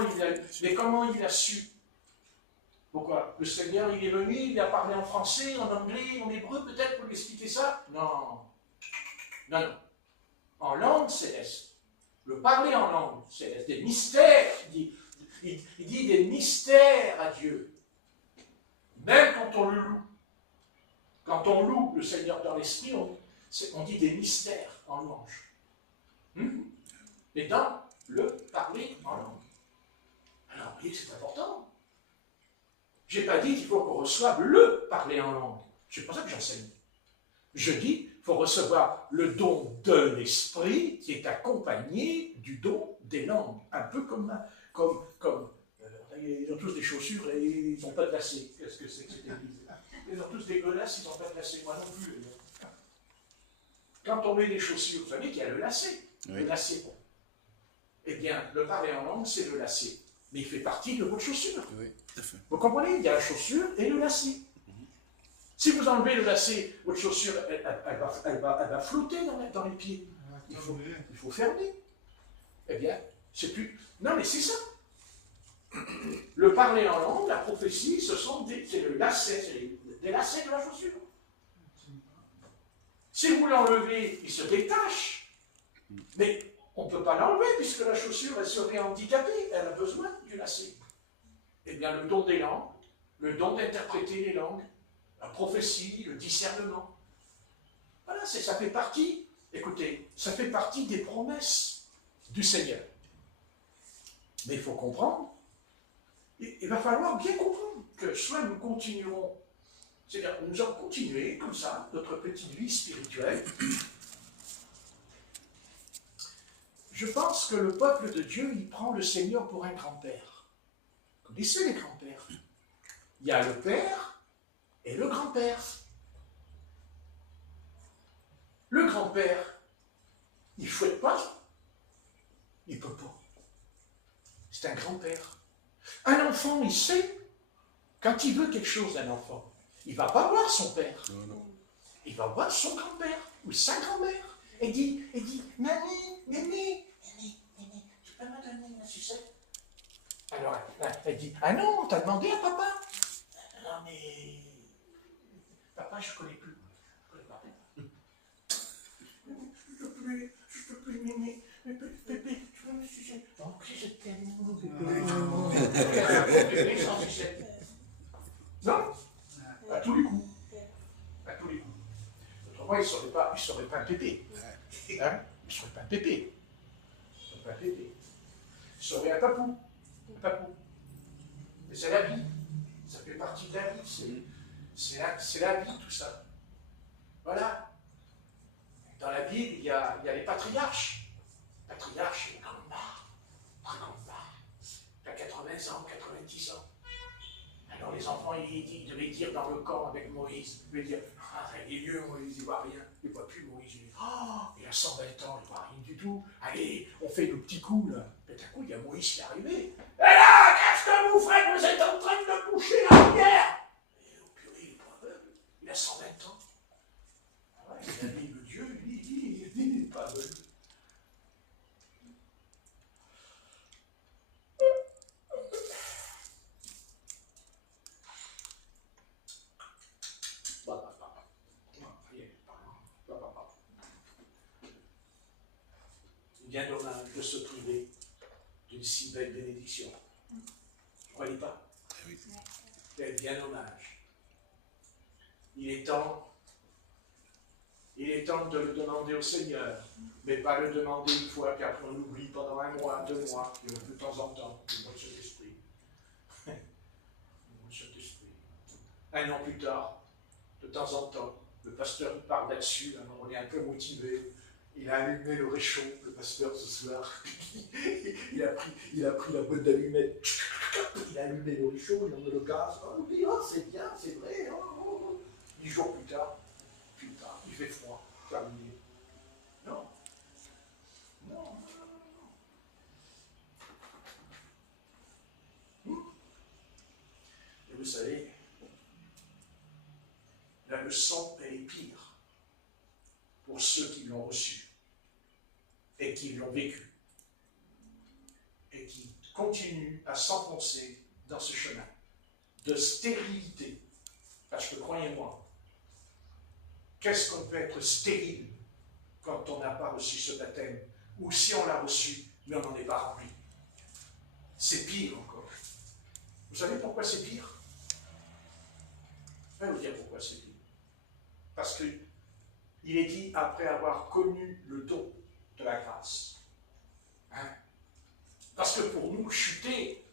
il a su? Pourquoi? Le Seigneur, il est venu, il a parlé en français, en anglais, en hébreu, peut-être pour lui expliquer ça? Non. Non, non. En langue céleste. Le parler en langue céleste. Des mystères, il dit des mystères à Dieu. Même quand on le loue. Quand on loue le Seigneur dans l'esprit, on dit des mystères en louange. Mais dans le parler en langue. Alors, vous voyez que c'est important. Je n'ai pas dit qu'il faut qu'on reçoive le parler en langue. C'est pas ça que j'enseigne. Je dis qu'il faut recevoir le don de l'esprit qui est accompagné du don des langues. Un peu comme ils ont tous des chaussures et ils n'ont pas de lacets. Qu'est-ce que c'est que cette église? Ils ont tous des godasses, ils n'ont pas de lacets. Moi non plus. Quand on met des chaussures, vous savez qu'il y a le lacet. Oui. Le lacet. Eh bien, le parler en langue, c'est le lacet. Mais il fait partie de votre chaussure. Oui, tout à fait. Vous comprenez? Il y a la chaussure et le lacet. Si vous enlevez le lacet, votre chaussure, elle va flotter dans les pieds. Il faut fermer. Eh bien, c'est plus... Non, mais c'est ça. Le parler en langue, la prophétie, c'est le lacet, c'est des lacets de la chaussure. Si vous l'enlevez, il se détache. Mais on ne peut pas l'enlever puisque la chaussure, elle serait handicapée. Elle a besoin du lacet. Eh bien, le don des langues, le don d'interpréter les langues, la prophétie, le discernement. Voilà, ça fait partie, écoutez, ça fait partie des promesses du Seigneur. Mais il faut comprendre, il va falloir bien comprendre que soit nous continuerons, c'est-à-dire nous allons continuer comme ça, notre petite vie spirituelle. Je pense que le peuple de Dieu, il prend le Seigneur pour un grand-père. Vous connaissez les grands-pères? Il y a le père et le grand-père. Le grand-père, il ne fouette pas, il ne peut pas. C'est un grand-père. Un enfant, il sait, quand il veut quelque chose d'un enfant, il ne va pas voir son père. Non. Il va voir son grand-père ou sa grand-mère et dit, Néné, tu peux me donner une sucette? Alors, elle dit, ah non, t'as demandé à papa? Non, mais... Papa, je ne connais plus. Je ne connais pas. Je peux plus, Néné. Pépé, tu veux me sucer? Oh, que je t'aime, Pépé sans sucette. Non? À tous les coups. À tous les coups. Autrement, il ne serait pas un pépé. Hein? Il ne serait pas un pépé. Il ne serait pas un pépé. Il serait un papou. Un papou. Mais c'est la vie. Ça fait partie de la vie. C'est la vie, tout ça. Voilà. Dans la Bible, il y a les patriarches. Patriarche, c'est une grande barre. Très grande barre. Il a 80 ans, 90 ans. Alors les enfants, ils devaient dire dans le camp avec Moïse, ils devaient dire, ah, il est vieux, Moïse, il ne voit rien. Il ne voit plus Moïse. Il dit, oh, il a 120 ans, il ne voit rien du tout. Allez, on fait le petit coup, là. Puis d'un coup, il y a Moïse qui est arrivé. Et là, qu'est-ce que vous faites? Vous êtes en train de boucher la lumière. Et au purée, il n'est pas aveugle. Il a 120 ans. Ouais, il a dit, le Dieu, il n'est pas aveugle. Bien dommage de se priver d'une si belle bénédiction. Vous ne croyez pas? C'est bien dommage. Il est temps de le demander au Seigneur, mais pas le demander une fois, puis après on l'oublie pendant 1 mois, 2 mois, puis de temps en temps, le mot de cet esprit. Le mot de cet esprit. 1 an plus tard, de temps en temps, le pasteur parle là-dessus, alors on est un peu motivé. Il a allumé le réchaud, le pasteur, ce soir. il a pris la boîte d'allumettes. Il a allumé le réchaud, il a mis le gaz. Oh, il dit, oh, c'est bien, c'est vrai. Oh. 10 jours plus tard, il fait froid, terminé. Non. Non. Et vous savez, la leçon, elle est pire pour ceux qui l'ont reçue et qui l'ont vécu et qui continuent à s'enfoncer dans ce chemin de stérilité. Parce que croyez-moi, qu'est-ce qu'on peut être stérile quand on n'a pas reçu ce baptême, ou si on l'a reçu, mais on n'en est pas rempli? C'est pire encore. Vous savez pourquoi c'est pire? Je vais vous dire pourquoi c'est pire. Parce qu'il est dit après avoir connu le don de la grâce. Hein? Parce que pour nous, chuter,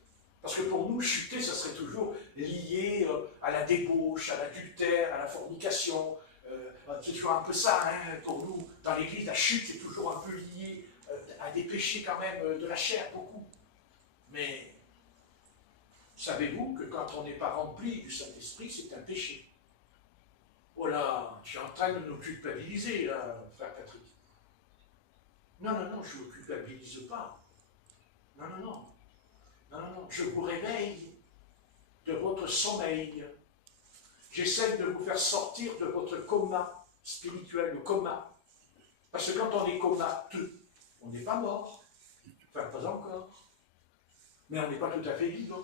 ça serait toujours lié à la débauche, à l'adultère, à la fornication. C'est toujours un peu ça, hein, pour nous. Dans l'Église, la chute est toujours un peu liée à des péchés quand même de la chair, beaucoup. Mais savez-vous que quand on n'est pas rempli du Saint-Esprit, c'est un péché? Oh là, je suis en train de nous culpabiliser, là, frère Patrick. Non, je ne vous culpabilise pas. Non. Je vous réveille de votre sommeil. J'essaie de vous faire sortir de votre coma spirituel, le coma. Parce que quand on est comateux, on n'est pas mort. Enfin, pas encore. Mais on n'est pas tout à fait vivant.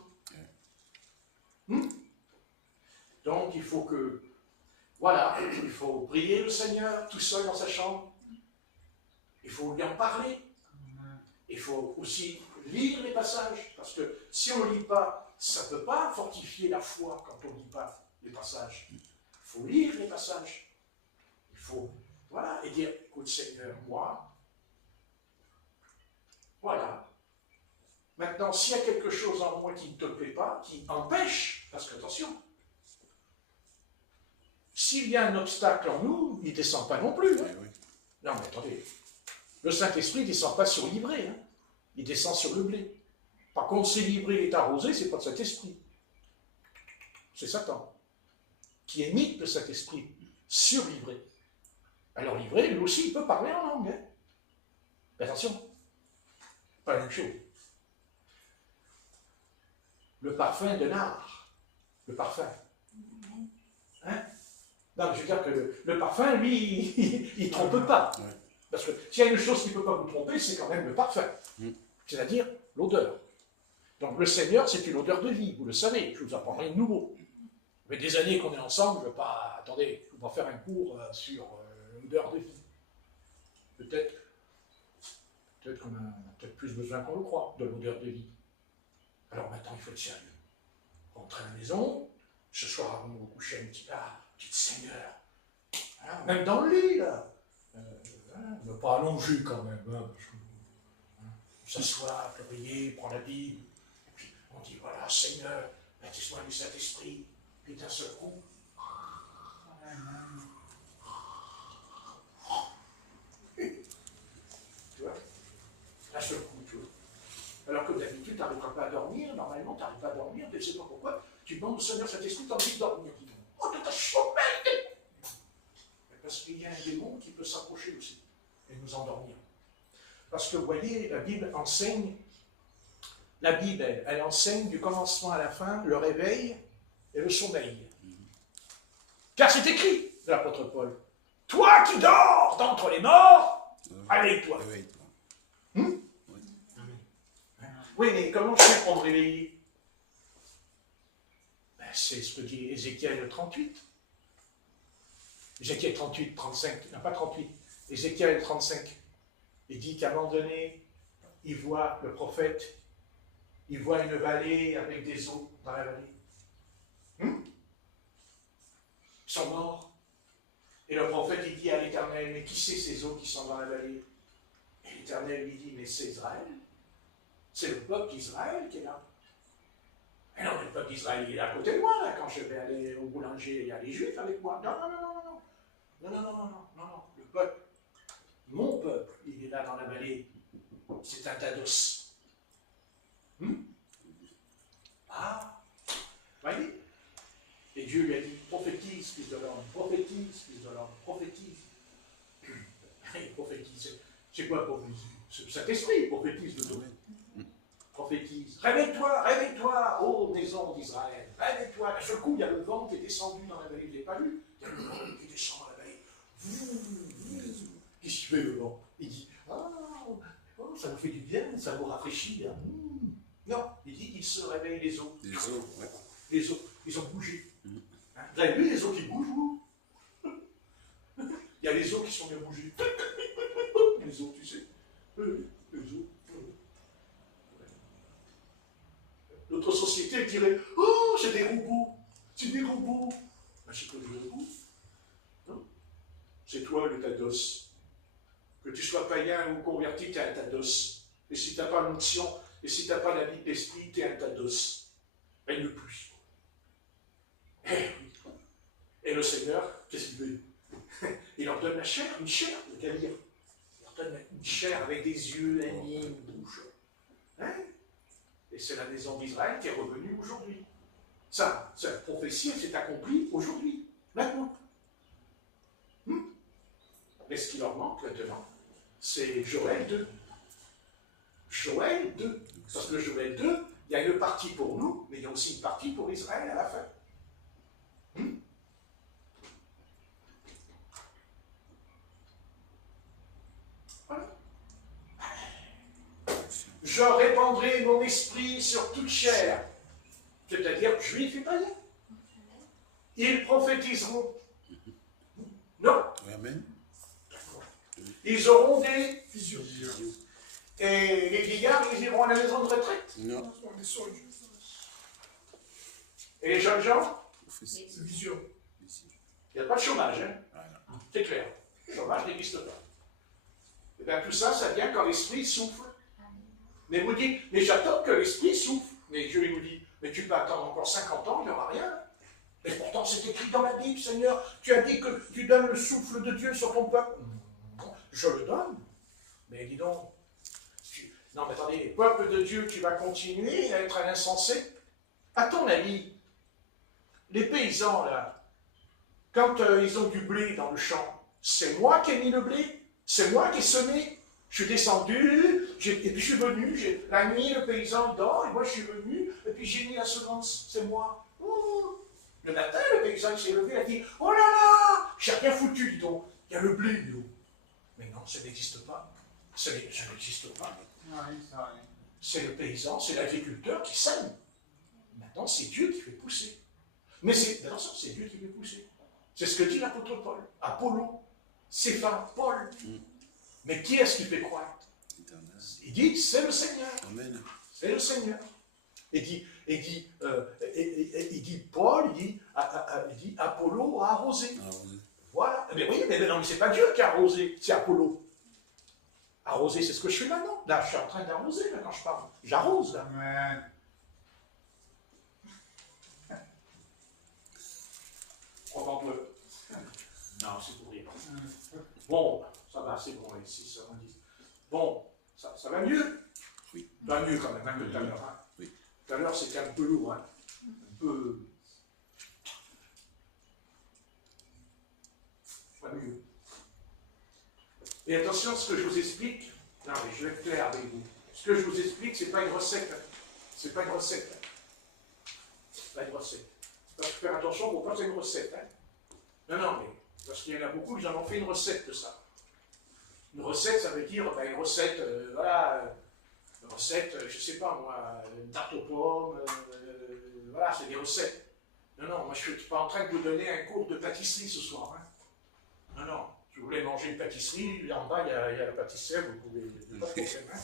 Donc, il faut que... Voilà, il faut prier le Seigneur tout seul dans sa chambre. Il faut lui en parler. Il faut aussi lire les passages, parce que si on ne lit pas, ça ne peut pas fortifier la foi quand on ne lit pas les passages. Il faut lire les passages. Il faut, voilà, et dire, écoute Seigneur, moi, voilà. Maintenant, s'il y a quelque chose en moi qui ne te plaît pas, qui empêche, parce qu'attention, s'il y a un obstacle en nous, il ne descend pas non plus. Hein. Non, mais attendez, le Saint-Esprit ne descend pas sur l'ivraie, hein. Il descend sur le blé. Par contre, si l'ivraie est arrosée, ce n'est pas de Saint-Esprit. C'est Satan qui imite le Saint-Esprit sur l'ivraie. Alors l'ivraie, lui aussi, il peut parler en langue. Hein. Mais attention, pas la même chose. Le parfum de nard, le parfum. Hein? Non, je veux dire que le parfum, lui, il ne trompe pas. Parce que s'il y a une chose qui ne peut pas vous tromper, c'est quand même le parfum. C'est-à-dire l'odeur. Donc le Seigneur, c'est une odeur de vie, vous le savez, je ne vous apprends rien de nouveau. Mais des années qu'on est ensemble, je ne veux pas... Attendez, je ne vais pas faire un cours sur l'odeur de vie. Peut-être qu'on a peut-être plus besoin qu'on le croit, de l'odeur de vie. Alors maintenant, il faut être sérieux. Rentrez à la maison, ce soir avant de vous coucher, dites Seigneur, hein, même dans le lit, là, ne pas allonger quand même, hein, parce que s'asseoir, prier, prendre la Bible, et puis on dit voilà, Seigneur, baptise-moi du Saint-Esprit, puis d'un seul coup, tu vois, d'un seul coup, tu vois. Alors que d'habitude, tu n'arriveras pas à dormir, normalement, tu n'arrives pas à dormir, tu ne sais pas pourquoi, tu demandes au Seigneur Saint-Esprit, tu as envie de dormir, dis donc. Oh, tu t'as sommeil! Parce qu'il y a un démon qui peut s'approcher aussi et nous endormir. Parce que vous voyez, la Bible enseigne La Bible, elle enseigne du commencement à la fin le réveil et le sommeil. Car c'est écrit de l'apôtre Paul. Toi qui dors d'entre les morts, réveille-toi. Réveille-toi. Oui, mais comment je fais pour me réveiller? Ben, c'est ce que dit Ézéchiel 38. Ézéchiel 38, 35, non pas 38, Ézéchiel 35. Il dit qu'à un moment donné, il voit le prophète, il voit une vallée avec des eaux dans la vallée. Ils sont morts. Et le prophète, il dit à l'Éternel, mais qui c'est ces eaux qui sont dans la vallée? Et l'Éternel lui dit, mais c'est Israël. C'est le peuple d'Israël qui est là. Et non, le peuple d'Israël, il est à côté de moi, là, quand je vais aller au boulanger, il y a les Juifs avec moi. Non, non, non, non, non. Non, non, non, non, non, non, non. Le peuple, mon peuple, il est là dans la vallée. C'est un tas d'os. Ah, voyez? Et Dieu lui a dit, prophétise, fils de l'homme, prophétise, fils de l'homme, prophétise. Il prophétise. C'est quoi prophétise? C'est cet esprit, prophétise de tout. Prophétise. Réveille-toi, ô maison d'Israël. Réveille-toi. D'un seul coup, il y a le vent qui est descendu dans la vallée. Vous n'avez pas vu? Il y a le vent qui descend dans la vallée. Qu'est-ce qu'il fait le vent? Il dit, oh, ça nous fait du bien, ça nous rafraîchit. Hein. Non, il dit qu'il se réveille les eaux. Les eaux, ouais. Les eaux, ils ont bougé. Hein? Vous avez vu les eaux qui bougent, vous? Il y a les eaux qui sont bien bougées. Les eaux, tu sais. Les eaux. Notre société dirait, oh, c'est des robots. C'est des robots. Ben, c'est pas des robots. Non. C'est toi le tas d'os. Que tu sois païen ou converti, tu es un tas d'os. Et si tu n'as pas l'onction, et si tu n'as pas la vie d'esprit, tu es un tas d'os. Ben, ne plus. Et le Seigneur, qu'est-ce qu'il veut? Il leur donne la chair, une chair, le dire. Il leur donne une chair avec des yeux, un nez, une bouche. Hein? Et c'est la maison d'Israël qui est revenue aujourd'hui. Ça, cette prophétie, elle s'est accomplie aujourd'hui, maintenant. Mais ce qui leur manque maintenant, c'est Joël 2. Joël 2. Parce que Joël 2, il y a une partie pour nous, mais il y a aussi une partie pour Israël à la fin. Voilà. Je répandrai mon esprit sur toute chair, c'est-à-dire juifs et païens. Ils prophétiseront. Non. Amen. Ils auront des visions. Et les vieillards, ils iront à la maison de retraite. Non. Et les jeunes gens, Prophétie. vision. Il n'y a pas de chômage, hein. Voilà. C'est clair. Le chômage n'existe pas. Et bien tout ça, ça vient quand l'esprit souffle. Mais vous dites, mais j'attends que l'esprit souffle. Mais Dieu il nous dit, mais tu peux attendre encore 50 ans, il n'y aura rien. Mais pourtant c'est écrit dans la Bible, Seigneur, tu as dit que tu donnes le souffle de Dieu sur ton peuple. Je le donne. Mais dis donc, non mais attendez, peuple de Dieu, tu vas continuer à être un insensé? À ton avis, les paysans là, quand ils ont du blé dans le champ, c'est moi qui ai mis le blé? C'est moi qui ai semé? Je suis descendu, et puis je suis venu, la nuit le paysan dort, et moi je suis venu, et puis j'ai mis la semence, c'est moi. Ouh. Le matin, le paysan s'est levé, il a dit, oh là là, j'ai rien foutu, dis donc, il y a le blé, dis donc. Mais non, ça n'existe pas. Ça n'existe pas. C'est le paysan, c'est l'agriculteur qui sème. Maintenant, c'est Dieu qui fait pousser. Mais c'est Dieu qui fait pousser. C'est ce que dit l'apôtre Paul. Apollo, Céphas, Paul. Mais qui est-ce qui fait croître? Il dit, c'est le Seigneur. Amen. C'est le Seigneur. Il dit Paul, il dit Apollo a arrosé. Ah, oui. Voilà. Mais oui, mais non, mais c'est pas Dieu qui a arrosé, c'est Apollo. Arroser, c'est ce que je fais maintenant. Là, je suis en train d'arroser, là, quand je parle. J'arrose, là. Amen. Entends-le. Non, c'est pour rien. Bon, ça va, c'est bon, ici, ça va. Bon, ça va mieux? Oui. Ça va mieux quand même, hein, que tout à l'heure. Hein. Oui. Tout à l'heure, c'était un peu lourd, hein. Un peu... Pas mieux. Et attention, ce que je vous explique, non mais je vais être clair avec vous, ce que je vous explique, ce n'est pas une recette C'est pas une recette. Hein. C'est pas une recette. Il faut faire attention pour pas faire une recette. Hein. Non, mais parce qu'il y en a beaucoup qui en ont fait une recette de ça. Une recette, ça veut dire une recette, voilà, une recette, je sais pas moi, une tarte aux pommes, voilà, c'est des recettes. Non, moi je ne suis pas en train de vous donner un cours de pâtisserie ce soir. Hein. Non, si vous voulez manger une pâtisserie, en bas il y a la pâtissière, vous pouvez, il n'y a pas de problème. Hein.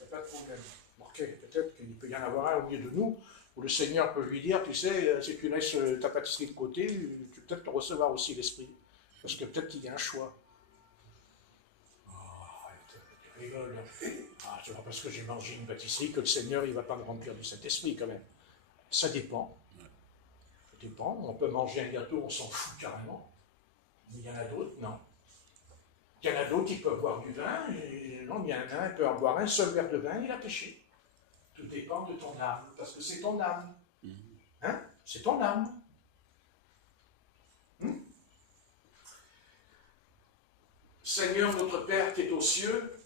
Il n'y a pas de problème. Ok, peut-être qu'il peut y en avoir un au milieu de nous, où le Seigneur peut lui dire, tu sais, si tu laisses ta pâtisserie de côté, tu peux peut-être recevoir aussi l'Esprit. Parce que peut-être qu'il y a un choix. Oh, tu rigoles. Ah, c'est pas parce que j'ai mangé une pâtisserie que le Seigneur il ne va pas me remplir du Saint-Esprit quand même. Ça dépend. Ça dépend. On peut manger un gâteau, on s'en fout carrément. Mais il y en a d'autres, non. Il y en a d'autres qui peuvent boire du vin, et non, il y en a un qui peut en boire un seul verre de vin, il a péché. Tout dépend de ton âme, parce que c'est ton âme. Hein? C'est ton âme. Seigneur notre Père qui est aux cieux,